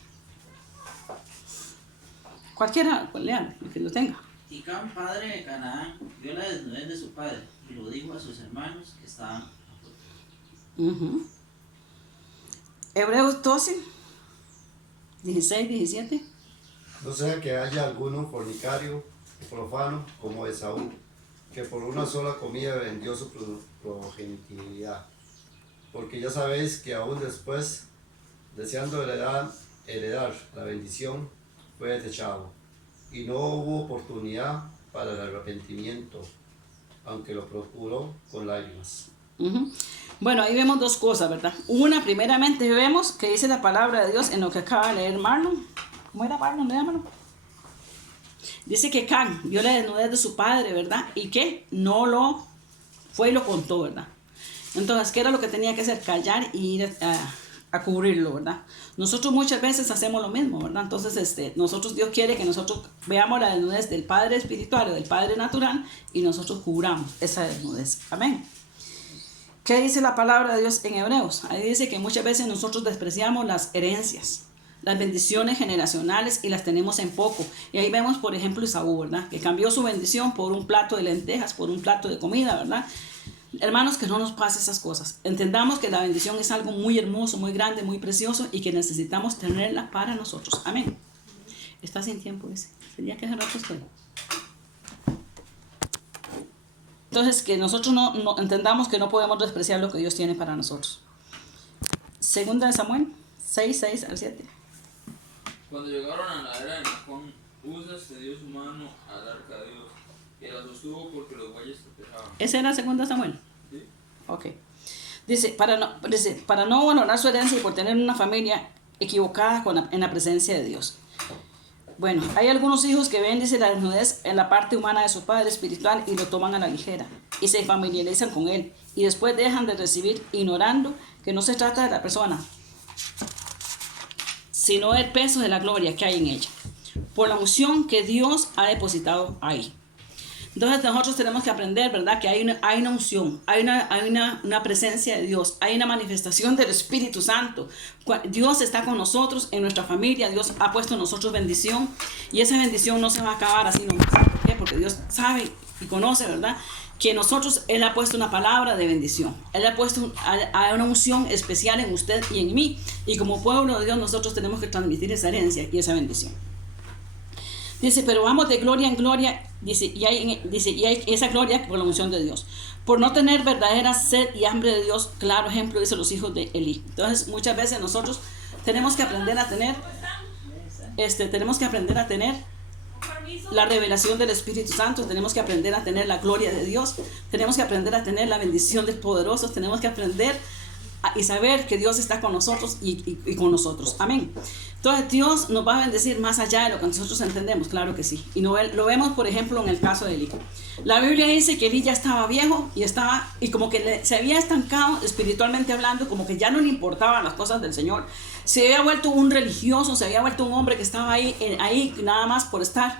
Cualquiera, lea, el que lo tenga. Y Cam, padre de Canaán, vio la desnudez de su padre y lo dijo a sus hermanos que estaban afuera. Ujú. Hebreos 12, 16, 17. No sea que haya alguno fornicario o profano como Esaú, que por una sola comida vendió su progenitividad. Porque ya sabéis que aún después, deseando heredar la bendición, fue desechado, y no hubo oportunidad para el arrepentimiento, aunque lo procuró con lágrimas. Ujú. Bueno, ahí vemos dos cosas, ¿verdad? Una, primeramente vemos que dice la palabra de Dios en lo que acaba de leer Marlon. ¿Cómo era Marlon? Léamelo. Dice que Can vio la desnudez de su padre, ¿verdad? Y que no lo fue y lo contó, ¿verdad? Entonces, ¿qué era lo que tenía que hacer? Callar y ir a cubrirlo, ¿verdad? Nosotros muchas veces hacemos lo mismo, ¿verdad? Entonces, nosotros, Dios quiere que nosotros veamos la desnudez del Padre espiritual o del Padre natural y nosotros cubramos esa desnudez. Amén. ¿Qué dice la palabra de Dios en Hebreos? Ahí dice que muchas veces nosotros despreciamos las herencias, las bendiciones generacionales y las tenemos en poco. Y ahí vemos, por ejemplo, Esaú, ¿verdad? Que cambió su bendición por un plato de lentejas, por un plato de comida, ¿verdad? Hermanos, que no nos pase esas cosas. Entendamos que la bendición es algo muy hermoso, muy grande, muy precioso y que necesitamos tenerla para nosotros. Amén. Está sin tiempo ese. Sería que hace rato estoy. Entonces, que nosotros no entendamos que no podemos despreciar lo que Dios tiene para nosotros. Segunda de Samuel 6, 6 al 7. Cuando llegaron a la era de Nacón, Uza extendió su mano al arca de Dios y la sostuvo porque los bueyes tropezaban. ¿Esa era segunda de Samuel? ¿Sí? Ok. Dice, para no valorar su herencia y por tener una familia equivocada en la presencia de Dios. Bueno, hay algunos hijos que ven, dice, la desnudez en la parte humana de su padre espiritual y lo toman a la ligera y se familiarizan con él y después dejan de recibir, ignorando que no se trata de la persona, sino el peso de la gloria que hay en ella, por la unción que Dios ha depositado ahí. Entonces nosotros tenemos que aprender, ¿verdad? Que hay una unción, hay una presencia de Dios, hay una manifestación del Espíritu Santo. Dios está con nosotros, en nuestra familia, Dios ha puesto en nosotros bendición y esa bendición no se va a acabar así nomás. ¿Por qué? Porque Dios sabe y conoce, ¿verdad? Que nosotros, Él ha puesto una palabra de bendición. Él ha puesto una unción especial en usted y en mí. Y como pueblo de Dios nosotros tenemos que transmitir esa herencia y esa bendición. Dice, pero vamos de gloria en gloria, dice, y hay esa gloria por la unción de Dios. Por no tener verdadera sed y hambre de Dios, claro ejemplo, dice los hijos de Elí. Entonces, muchas veces nosotros tenemos que aprender a tener, la revelación del Espíritu Santo, tenemos que aprender a tener la gloria de Dios, tenemos que aprender a tener la bendición del poderoso, tenemos que aprender y saber que Dios está con nosotros y con nosotros. Amén. Entonces Dios nos va a bendecir más allá de lo que nosotros entendemos, claro que sí. Y lo vemos, por ejemplo, en el caso de Elí. La Biblia dice que Elí ya estaba viejo y como que se había estancado espiritualmente hablando, como que ya no le importaban las cosas del Señor. Se había vuelto un religioso, se había vuelto un hombre que estaba ahí nada más por estar.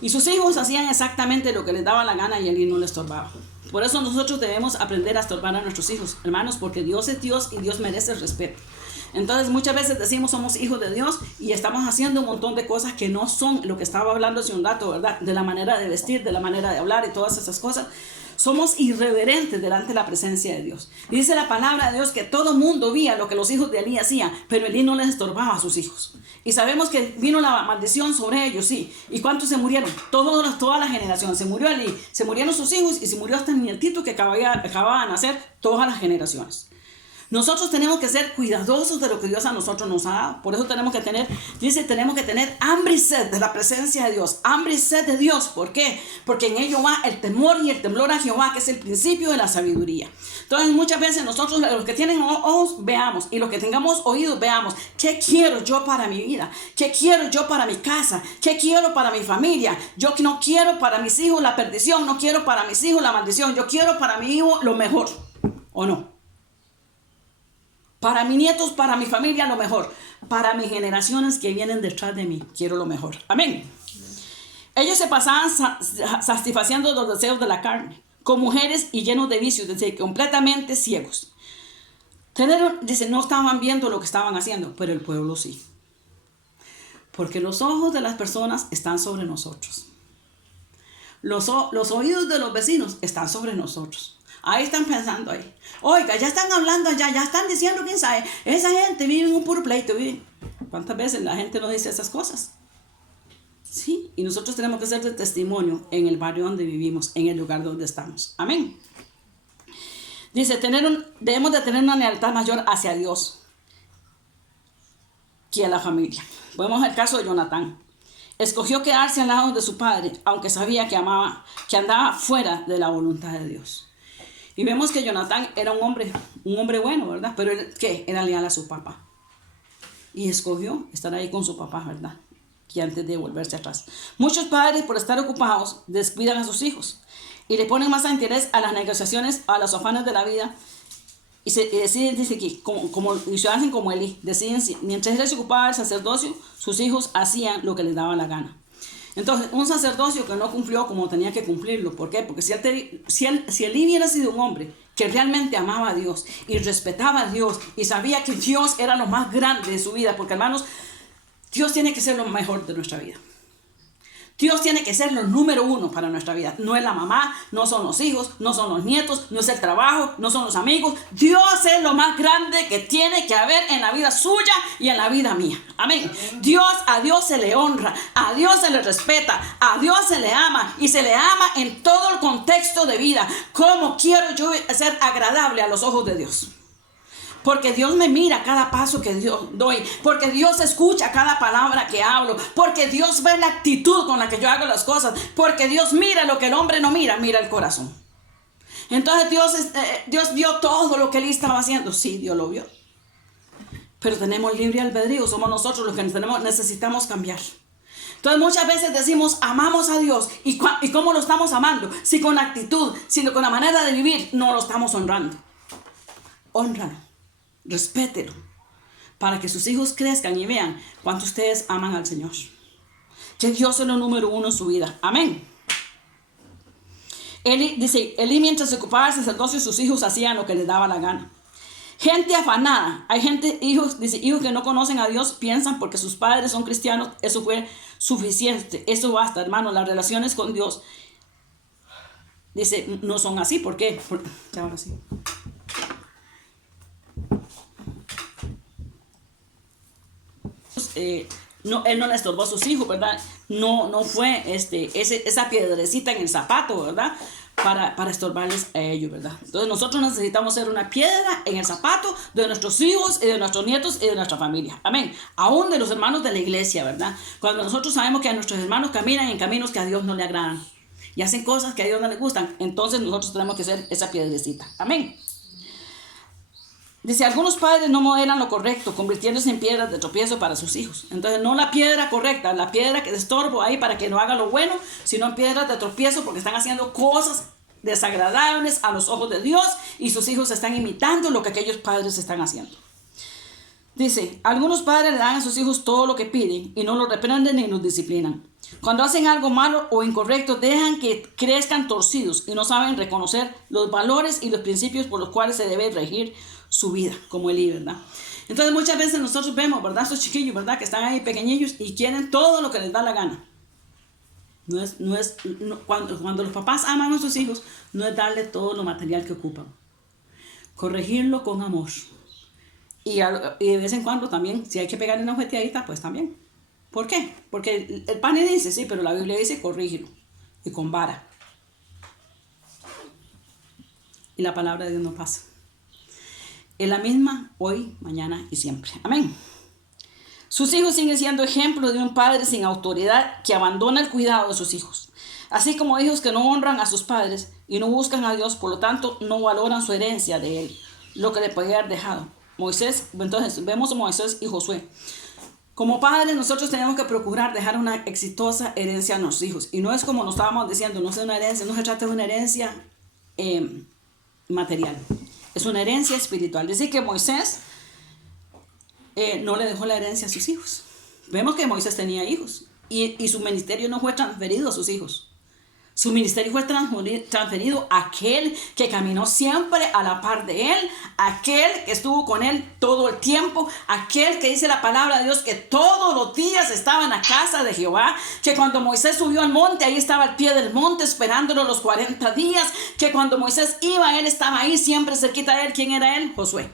Y sus hijos hacían exactamente lo que les daba la gana y Elí no les estorbaba. Por eso nosotros debemos aprender a estorbar a nuestros hijos, hermanos, porque Dios es Dios y Dios merece el respeto. Entonces muchas veces decimos somos hijos de Dios y estamos haciendo un montón de cosas que no son lo que estaba hablando hace un rato, ¿verdad? De la manera de vestir, de la manera de hablar y todas esas cosas. Somos irreverentes delante de la presencia de Dios. Dice la palabra de Dios que todo mundo veía lo que los hijos de Elí hacían, pero Elí no les estorbaba a sus hijos. Y sabemos que vino la maldición sobre ellos, sí. ¿Y cuántos se murieron? Toda la generación. Se murió Elí, se murieron sus hijos y se murió hasta el nietito que acababa de nacer, todas las generaciones. Nosotros tenemos que ser cuidadosos de lo que Dios a nosotros nos ha dado. Por eso tenemos que tener hambre y sed de la presencia de Dios. Hambre y sed de Dios. ¿Por qué? Porque en ello va el temor y el temblor a Jehová, que es el principio de la sabiduría. Entonces muchas veces nosotros, los que tienen ojos, veamos. Y los que tengamos oídos, veamos. ¿Qué quiero yo para mi vida? ¿Qué quiero yo para mi casa? ¿Qué quiero para mi familia? Yo no quiero para mis hijos la perdición. No quiero para mis hijos la maldición. Yo quiero para mi hijo lo mejor. ¿O no? Para mis nietos, para mi familia, lo mejor. Para mis generaciones que vienen detrás de mí, quiero lo mejor. Amén. Ellos se pasaban satisfaciendo los deseos de la carne, con mujeres y llenos de vicios, dice, completamente ciegos. Dice, no estaban viendo lo que estaban haciendo, pero el pueblo sí. Porque los ojos de las personas están sobre nosotros. Los oídos de los vecinos están sobre nosotros. Ahí están pensando ahí. Oiga, ya están hablando allá, ya están diciendo, quién sabe. Esa gente vive en un puro pleito. ¿Cuántas veces la gente nos dice esas cosas? Sí, y nosotros tenemos que ser de testimonio en el barrio donde vivimos, en el lugar donde estamos. Amén. Dice, debemos de tener una lealtad mayor hacia Dios que a la familia. Vemos el caso de Jonatán. Escogió quedarse al lado de su padre, aunque sabía que andaba fuera de la voluntad de Dios. Y vemos que Jonatán era un hombre bueno, ¿verdad? Pero él, ¿qué? Era leal a su papá. Y escogió estar ahí con su papá, ¿verdad? Que antes de volverse atrás. Muchos padres, por estar ocupados, descuidan a sus hijos y le ponen más interés a las negociaciones, a los afanes de la vida. Y deciden, dice aquí, y se hacen como Elí. Deciden, mientras él se ocupaba del sacerdocio, sus hijos hacían lo que les daba la gana. Entonces, un sacerdocio que no cumplió como tenía que cumplirlo. ¿Por qué? Porque si Elí hubiera sido un hombre que realmente amaba a Dios y respetaba a Dios y sabía que Dios era lo más grande de su vida, porque hermanos, Dios tiene que ser lo mejor de nuestra vida. Dios tiene que ser lo número uno para nuestra vida. No es la mamá, no son los hijos, no son los nietos, no es el trabajo, no son los amigos. Dios es lo más grande que tiene que haber en la vida suya y en la vida mía. Amén. A Dios se le honra, a Dios se le respeta, a Dios se le ama y se le ama en todo el contexto de vida. ¿Cómo quiero yo ser agradable a los ojos de Dios? Porque Dios me mira cada paso que Dios doy. Porque Dios escucha cada palabra que hablo. Porque Dios ve la actitud con la que yo hago las cosas. Porque Dios mira lo que el hombre no mira, mira el corazón. Entonces Dios vio todo lo que él estaba haciendo. Sí, Dios lo vio. Pero tenemos libre albedrío. Somos nosotros los que necesitamos cambiar. Entonces muchas veces decimos, amamos a Dios. ¿Y cómo lo estamos amando? Si con actitud, si con la manera de vivir, no lo estamos honrando. Hónralo. Respételo, para que sus hijos crezcan y vean cuánto ustedes aman al Señor. Que Dios es lo número uno en su vida. Amén. Elí mientras se ocupaba del sacerdocio, sus hijos hacían lo que les daba la gana. Gente afanada. Hay hijos que no conocen a Dios, piensan porque sus padres son cristianos, eso fue suficiente. Eso basta, hermano. Las relaciones con Dios, dice, no son así. ¿Por qué? Ahora sí. Él no le estorbó a sus hijos, ¿verdad? No fue esa piedrecita en el zapato, ¿verdad? Para estorbarles a ellos, ¿verdad? Entonces nosotros necesitamos ser una piedra en el zapato de nuestros hijos y de nuestros nietos y de nuestra familia. Amén. Aún de los hermanos de la iglesia, ¿verdad? Cuando nosotros sabemos que a nuestros hermanos caminan en caminos que a Dios no le agradan y hacen cosas que a Dios no le gustan, entonces nosotros tenemos que ser esa piedrecita. Amén. Dice, algunos padres no modelan lo correcto, convirtiéndose en piedras de tropiezo para sus hijos. Entonces, no la piedra correcta, la piedra que estorbo ahí para que no haga lo bueno, sino en piedras de tropiezo porque están haciendo cosas desagradables a los ojos de Dios y sus hijos están imitando lo que aquellos padres están haciendo. Dice, algunos padres le dan a sus hijos todo lo que piden y no los reprenden ni los disciplinan. Cuando hacen algo malo o incorrecto, dejan que crezcan torcidos y no saben reconocer los valores y los principios por los cuales se debe regir su vida, como Elí, ¿verdad? Entonces muchas veces nosotros vemos, ¿verdad? Estos chiquillos, ¿verdad? Que están ahí pequeñillos y quieren todo lo que les da la gana. Cuando los papás aman a sus hijos, no es darle todo lo material que ocupan. Corregirlo con amor. Y de vez en cuando también, si hay que pegarle una ojeteadita, pues también. ¿Por qué? Porque el pan dice, sí, pero la Biblia dice corrígelo. Y con vara. Y la palabra de Dios no pasa. Es la misma hoy, mañana y siempre. Amén. Sus hijos siguen siendo ejemplo de un padre sin autoridad que abandona el cuidado de sus hijos. Así como hijos que no honran a sus padres y no buscan a Dios, por lo tanto no valoran su herencia de él, lo que le podía haber dejado. Entonces vemos a Moisés y Josué. Como padres nosotros tenemos que procurar dejar una exitosa herencia a nuestros hijos. Y no es como nos estábamos diciendo, no es una herencia, no se trata de una herencia material. Es una herencia espiritual. Dice que Moisés no le dejó la herencia a sus hijos. Vemos que Moisés tenía hijos y su ministerio no fue transferido a sus hijos. Su ministerio fue transferido a aquel que caminó siempre a la par de él, aquel que estuvo con él todo el tiempo, aquel que dice la palabra de Dios que todos los días estaba en la casa de Jehová, que cuando Moisés subió al monte, ahí estaba al pie del monte esperándolo los 40 días, que cuando Moisés iba, él estaba ahí siempre cerquita de él. ¿Quién era él? Josué.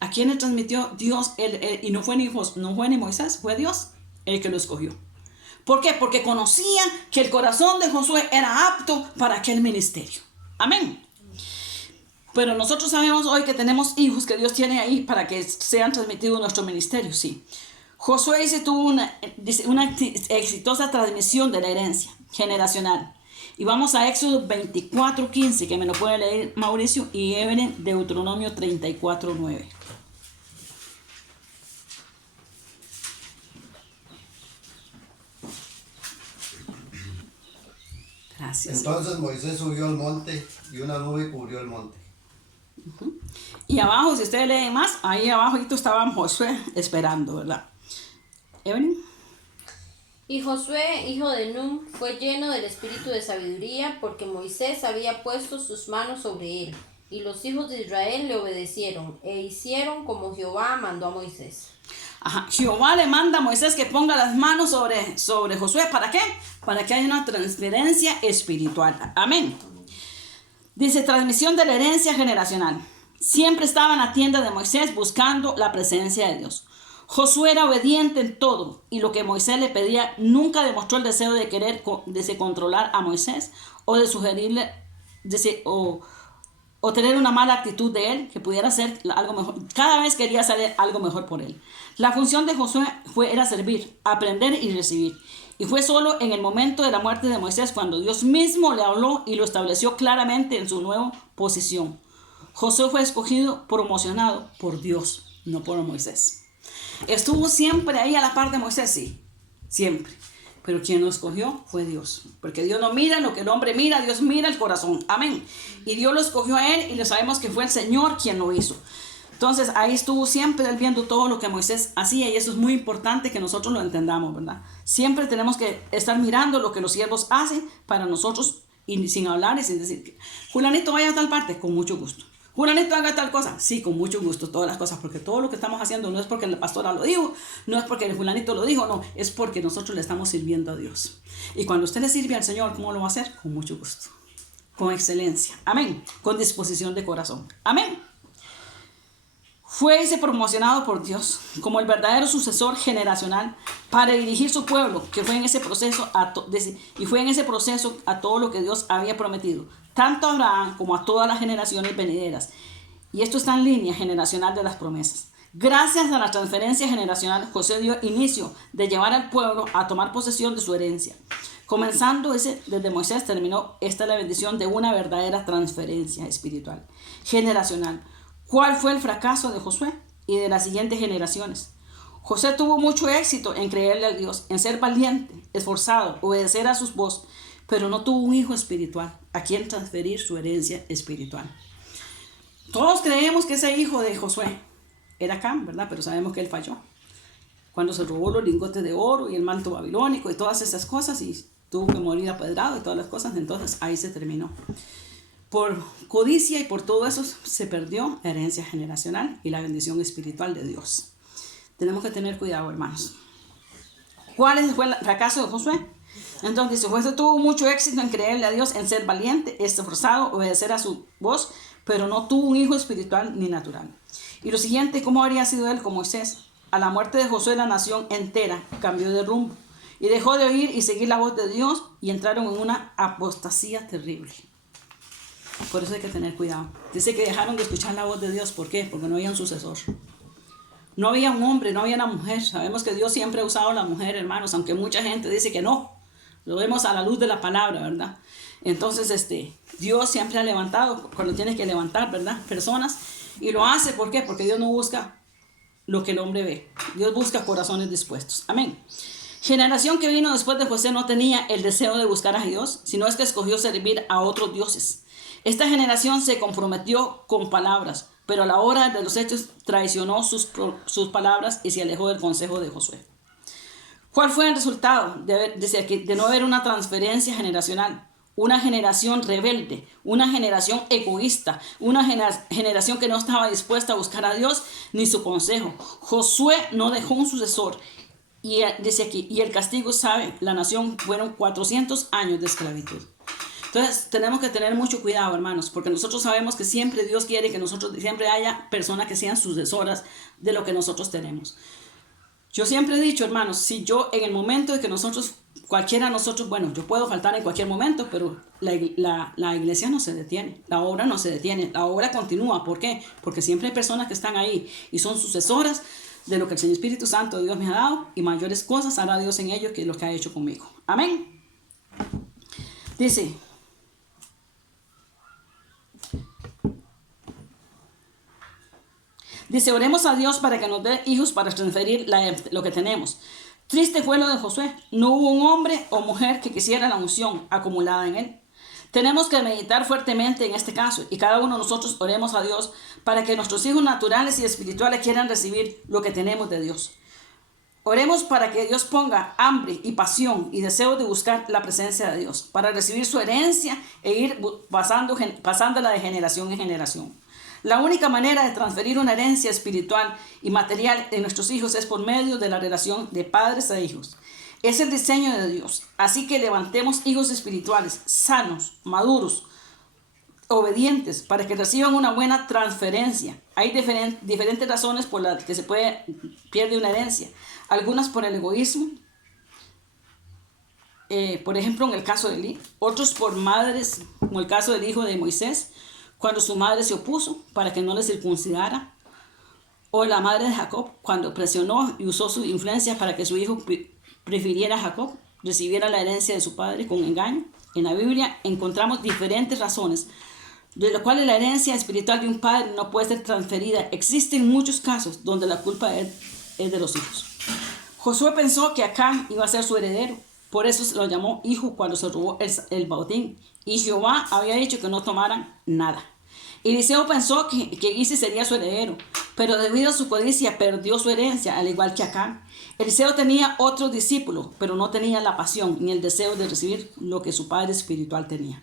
¿A quién le transmitió Dios? Y no fue ni Moisés, fue Dios el que lo escogió. ¿Por qué? Porque conocía que el corazón de Josué era apto para aquel ministerio. Amén. Pero nosotros sabemos hoy que tenemos hijos que Dios tiene ahí para que sean transmitidos nuestro ministerio, sí. Josué tuvo una exitosa transmisión de la herencia generacional. Y vamos a Éxodo 24:15, que me lo puede leer Mauricio, y Evelyn, Deuteronomio 34:9. Gracias. Entonces Moisés subió al monte y una nube cubrió el monte. Y abajo, si ustedes leen más, ahí abajo estaba Josué esperando, ¿verdad? Evelyn. Y Josué, hijo de Nun, fue lleno del espíritu de sabiduría, porque Moisés había puesto sus manos sobre él. Y los hijos de Israel le obedecieron, e hicieron como Jehová mandó a Moisés. Ajá. Jehová le manda a Moisés que ponga las manos sobre Josué. ¿Para qué? Para que haya una transferencia espiritual. Amén. Dice, transmisión de la herencia generacional. Siempre estaba en la tienda de Moisés buscando la presencia de Dios. Josué era obediente en todo, y lo que Moisés le pedía nunca demostró el deseo de querer controlar a Moisés o de sugerirle o tener una mala actitud de él, que pudiera hacer algo mejor. Cada vez quería hacer algo mejor por él. La función de Josué era servir, aprender y recibir. Y fue solo en el momento de la muerte de Moisés cuando Dios mismo le habló y lo estableció claramente en su nueva posición. Josué fue escogido, promocionado por Dios, no por Moisés. Estuvo siempre ahí a la par de Moisés, sí, siempre. Pero quien lo escogió fue Dios. Porque Dios no mira lo que el hombre mira, Dios mira el corazón. Amén. Y Dios lo escogió a él y le sabemos que fue el Señor quien lo hizo. Entonces ahí estuvo siempre él viendo todo lo que Moisés hacía, y eso es muy importante que nosotros lo entendamos, ¿verdad? Siempre tenemos que estar mirando lo que los siervos hacen para nosotros, y sin hablar y sin decir, Julanito vaya a tal parte, con mucho gusto. Julanito haga tal cosa, sí, con mucho gusto, todas las cosas, porque todo lo que estamos haciendo no es porque la pastora lo dijo, no es porque el Julanito lo dijo, no, es porque nosotros le estamos sirviendo a Dios. Y cuando usted le sirve al Señor, ¿cómo lo va a hacer? Con mucho gusto, con excelencia, amén, con disposición de corazón, amén. Fue ese promocionado por Dios como el verdadero sucesor generacional para dirigir su pueblo, que fue en ese proceso a todo lo que Dios había prometido, tanto a Abraham como a todas las generaciones venideras. Y esto está en línea generacional de las promesas. Gracias a la transferencia generacional, José dio inicio de llevar al pueblo a tomar posesión de su herencia. Comenzando desde Moisés, terminó esta la bendición de una verdadera transferencia espiritual generacional. ¿Cuál fue el fracaso de Josué y de las siguientes generaciones? José tuvo mucho éxito en creerle a Dios, en ser valiente, esforzado, obedecer a sus voces, pero no tuvo un hijo espiritual a quien transferir su herencia espiritual. Todos creemos que ese hijo de Josué era Cam, ¿verdad? Pero sabemos que él falló. Cuando se robó los lingotes de oro y el manto babilónico y todas esas cosas, y tuvo que morir apedrado y todas las cosas, entonces ahí se terminó. Por codicia y por todo eso se perdió la herencia generacional y la bendición espiritual de Dios. Tenemos que tener cuidado, hermanos. ¿Cuál fue el fracaso de Josué? Entonces, Josué tuvo mucho éxito en creerle a Dios, en ser valiente, esforzado, obedecer a su voz, pero no tuvo un hijo espiritual ni natural. Y lo siguiente, ¿cómo habría sido él con Moisés? A la muerte de Josué, la nación entera cambió de rumbo y dejó de oír y seguir la voz de Dios, y entraron en una apostasía terrible. Por eso hay que tener cuidado. Dice que dejaron de escuchar la voz de Dios. ¿Por qué? Porque no había un sucesor. No había un hombre, no había una mujer. Sabemos que Dios siempre ha usado a la mujer, hermanos, aunque mucha gente dice que no. Lo vemos a la luz de la palabra, ¿verdad? Entonces, Dios siempre ha levantado, cuando tiene que levantar, ¿verdad? Personas. Y lo hace, ¿por qué? Porque Dios no busca lo que el hombre ve. Dios busca corazones dispuestos. Amén. Generación que vino después de José no tenía el deseo de buscar a Dios, sino es que escogió servir a otros dioses. Esta generación se comprometió con palabras, pero a la hora de los hechos traicionó sus palabras y se alejó del consejo de Josué. ¿Cuál fue el resultado de no haber una transferencia generacional? Una generación rebelde, una generación egoísta, una generación que no estaba dispuesta a buscar a Dios ni su consejo. Josué no dejó un sucesor. Y dice aquí, y el castigo, sabe, la nación fueron 400 años de esclavitud. Entonces tenemos que tener mucho cuidado, hermanos, porque nosotros sabemos que siempre Dios quiere que nosotros siempre haya personas que sean sucesoras de lo que nosotros tenemos. Yo siempre he dicho, hermanos, si yo en el momento de que nosotros, cualquiera de nosotros, bueno, yo puedo faltar en cualquier momento, pero la iglesia no se detiene, la obra no se detiene, la obra continúa. ¿Por qué? Porque siempre hay personas que están ahí y son sucesoras de lo que el Señor Espíritu Santo de Dios me ha dado, y mayores cosas hará Dios en ellos que lo que ha hecho conmigo. Amén. Dice, oremos a Dios para que nos dé hijos para transferir lo que tenemos. Triste fue lo de Josué. No hubo un hombre o mujer que quisiera la unción acumulada en él. Tenemos que meditar fuertemente en este caso, y cada uno de nosotros oremos a Dios para que nuestros hijos naturales y espirituales quieran recibir lo que tenemos de Dios. Oremos para que Dios ponga hambre y pasión y deseo de buscar la presencia de Dios, para recibir su herencia e ir pasándola de generación en generación. La única manera de transferir una herencia espiritual y material en nuestros hijos es por medio de la relación de padres a hijos. Es el diseño de Dios. Así que levantemos hijos espirituales, sanos, maduros, obedientes, para que reciban una buena transferencia. Hay diferentes razones por las que se pierde una herencia. Algunas por el egoísmo, por ejemplo en el caso de Eli. Otros por madres, como el caso del hijo de Moisés, cuando su madre se opuso para que no le circuncidara. O la madre de Jacob, cuando presionó y usó su influencia para que su hijo prefiriera a Jacob, recibiera la herencia de su padre con engaño. En la Biblia encontramos diferentes razones de las cuales la herencia espiritual de un padre no puede ser transferida. Existen muchos casos donde la culpa es de los hijos. Josué pensó que Acán iba a ser su heredero, por eso se lo llamó hijo cuando se robó el botín, y Jehová había dicho que no tomaran nada. Eliseo pensó que Isis sería su heredero, pero debido a su codicia perdió su herencia, al igual que Acán. Eliseo tenía otro discípulo, pero no tenía la pasión ni el deseo de recibir lo que su padre espiritual tenía.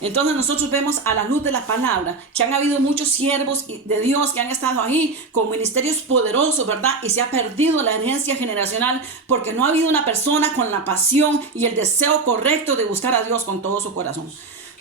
Entonces nosotros vemos a la luz de la palabra que han habido muchos siervos de Dios que han estado ahí con ministerios poderosos, ¿verdad? Y se ha perdido la herencia generacional porque no ha habido una persona con la pasión y el deseo correcto de buscar a Dios con todo su corazón.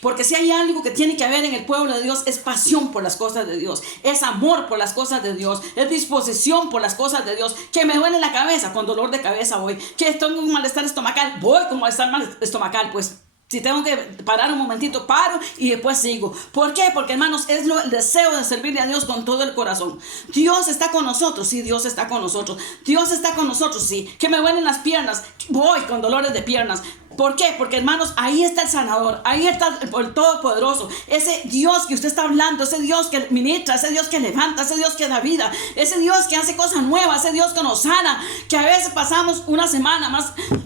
Porque si hay algo que tiene que haber en el pueblo de Dios, es pasión por las cosas de Dios, es amor por las cosas de Dios, es disposición por las cosas de Dios. Que me duele la cabeza, con dolor de cabeza voy. Que tengo un malestar estomacal, voy con malestar estomacal, pues. Si tengo que parar un momentito, paro y después sigo. ¿Por qué? Porque, hermanos, es el deseo de servirle a Dios con todo el corazón. Dios está con nosotros, sí, Dios está con nosotros. Dios está con nosotros, sí. Que me duelen las piernas, voy con dolores de piernas. ¿Por qué? Porque, hermanos, ahí está el sanador, ahí está el todopoderoso. Ese Dios que usted está hablando, ese Dios que ministra, ese Dios que levanta, ese Dios que da vida, ese Dios que hace cosas nuevas, ese Dios que nos sana, que a veces pasamos una semana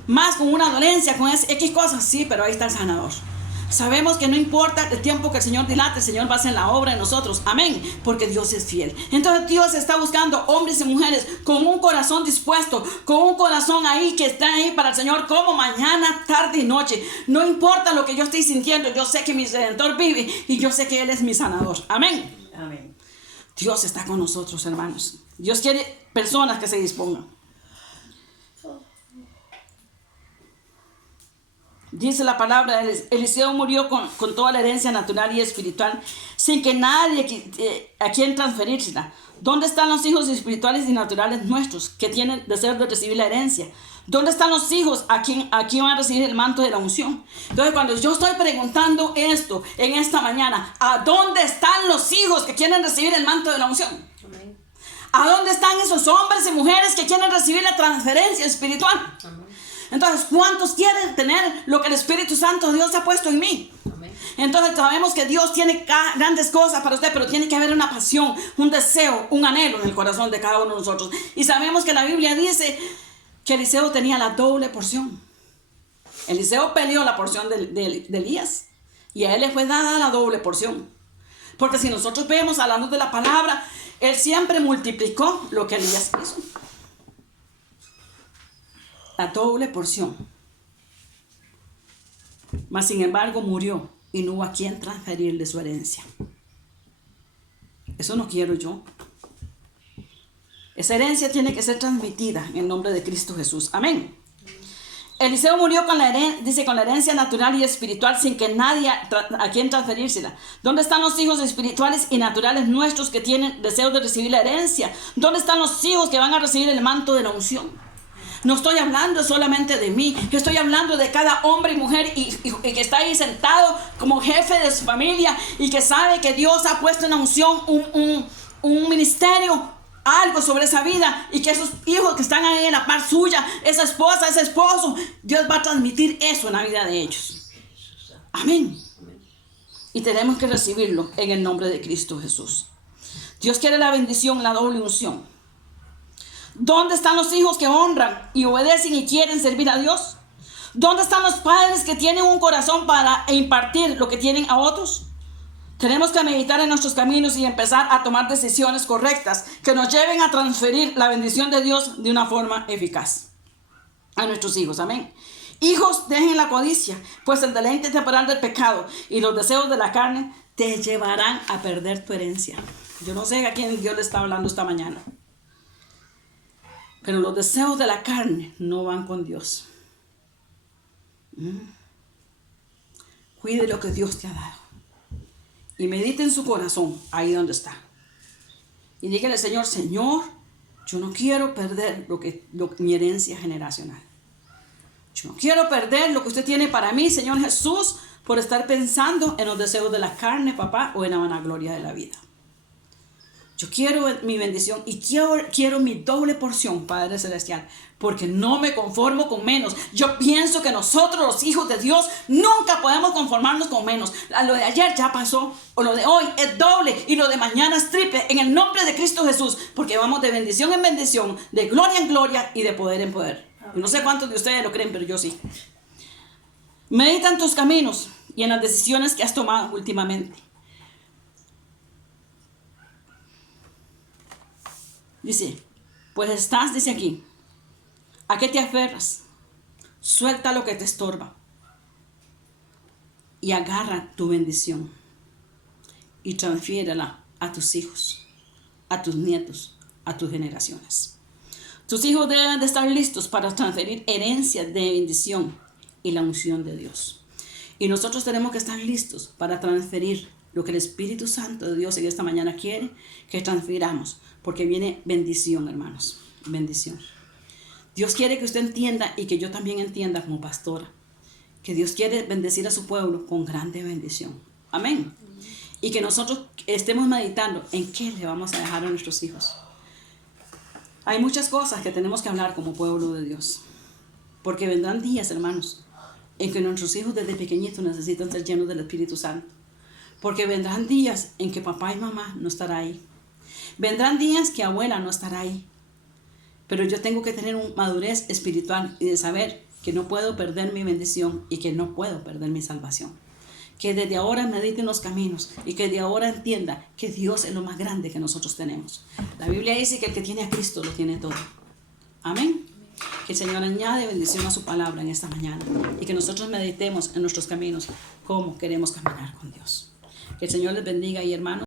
más con una dolencia, con X cosas, sí, pero ahí está el sanador. Sabemos que no importa el tiempo que el Señor dilate, el Señor va a hacer la obra en nosotros. Amén. Porque Dios es fiel. Entonces Dios está buscando hombres y mujeres con un corazón dispuesto, con un corazón ahí que está ahí para el Señor como mañana, tarde y noche. No importa lo que yo estoy sintiendo, yo sé que mi Redentor vive y yo sé que Él es mi sanador. Amén. Amén. Dios está con nosotros, hermanos. Dios quiere personas que se dispongan. Dice la palabra, Eliseo murió con toda la herencia natural y espiritual, sin que nadie a quien transferírsela. ¿Dónde están los hijos espirituales y naturales nuestros que tienen deseo de recibir la herencia? ¿Dónde están los hijos a quien van a recibir el manto de la unción? Entonces, cuando yo estoy preguntando esto en esta mañana, ¿a dónde están los hijos que quieren recibir el manto de la unción? Amén. ¿A dónde están esos hombres y mujeres que quieren recibir la transferencia espiritual? Amén. Entonces, ¿cuántos quieren tener lo que el Espíritu Santo de Dios ha puesto en mí? Amén. Entonces sabemos que Dios tiene grandes cosas para usted, pero tiene que haber una pasión, un deseo, un anhelo en el corazón de cada uno de nosotros. Y sabemos que la Biblia dice que Eliseo tenía la doble porción. Eliseo peleó la porción de Elías y a él le fue dada la doble porción. Porque si nosotros vemos a la luz de la palabra, él siempre multiplicó lo que Elías hizo. la doble porción. Mas sin embargo murió y no hubo a quien transferirle su herencia. Eso no quiero yo. Esa herencia tiene que ser transmitida en el nombre de Cristo Jesús. Amén. Eliseo murió con la herencia natural y espiritual sin que nadie a quien transferírsela. ¿Dónde están los hijos espirituales y naturales nuestros que tienen deseo de recibir la herencia? ¿Dónde están los hijos que van a recibir el manto de la unción? No estoy hablando solamente de mí, yo estoy hablando de cada hombre y mujer y que está ahí sentado como jefe de su familia y que sabe que Dios ha puesto en la unción un ministerio, algo sobre esa vida, y que esos hijos que están ahí en la par suya, esa esposa, ese esposo, Dios va a transmitir eso en la vida de ellos. Amén. Y tenemos que recibirlo en el nombre de Cristo Jesús. Dios quiere la bendición, la doble unción. ¿Dónde están los hijos que honran y obedecen y quieren servir a Dios? ¿Dónde están los padres que tienen un corazón para impartir lo que tienen a otros? Tenemos que meditar en nuestros caminos y empezar a tomar decisiones correctas que nos lleven a transferir la bendición de Dios de una forma eficaz a nuestros hijos. Amén. Hijos, dejen la codicia, pues el deleite temporal del pecado y los deseos de la carne te llevarán a perder tu herencia. Yo no sé a quién Dios le está hablando esta mañana, pero los deseos de la carne no van con Dios. Cuide lo que Dios te ha dado. Y medite en su corazón, ahí donde está. Y dígale, Señor, yo no quiero perder mi herencia generacional. Yo no quiero perder lo que usted tiene para mí, Señor Jesús, por estar pensando en los deseos de la carne, papá, o en la vanagloria de la vida. Yo quiero mi bendición y quiero mi doble porción, Padre Celestial, porque no me conformo con menos. Yo pienso que nosotros, los hijos de Dios, nunca podemos conformarnos con menos. Lo de ayer ya pasó, o lo de hoy es doble y lo de mañana es triple, en el nombre de Cristo Jesús, porque vamos de bendición en bendición, de gloria en gloria y de poder en poder. Y no sé cuántos de ustedes lo creen, pero yo sí. Medita en tus caminos y en las decisiones que has tomado últimamente. Dice, pues dice aquí, ¿a qué te aferras? Suelta lo que te estorba y agarra tu bendición y transfiérela a tus hijos, a tus nietos, a tus generaciones. Tus hijos deben de estar listos para transferir herencia de bendición y la unción de Dios. Y nosotros tenemos que estar listos para transferir lo que el Espíritu Santo de Dios en esta mañana quiere que transfiramos. Porque viene bendición, hermanos. Bendición. Dios quiere que usted entienda y que yo también entienda como pastora. Que Dios quiere bendecir a su pueblo con grande bendición. Amén. Y que nosotros estemos meditando en qué le vamos a dejar a nuestros hijos. Hay muchas cosas que tenemos que hablar como pueblo de Dios. Porque vendrán días, hermanos, en que nuestros hijos desde pequeñitos necesitan ser llenos del Espíritu Santo. Porque vendrán días en que papá y mamá no estarán ahí. Vendrán días que abuela no estará ahí. Pero yo tengo que tener una madurez espiritual y de saber que no puedo perder mi bendición y que no puedo perder mi salvación. Que desde ahora medite en los caminos y que de ahora entienda que Dios es lo más grande que nosotros tenemos. La Biblia dice que el que tiene a Cristo lo tiene todo. Amén. Que el Señor añade bendición a su palabra en esta mañana y que nosotros meditemos en nuestros caminos cómo queremos caminar con Dios. Que el Señor les bendiga y hermanos.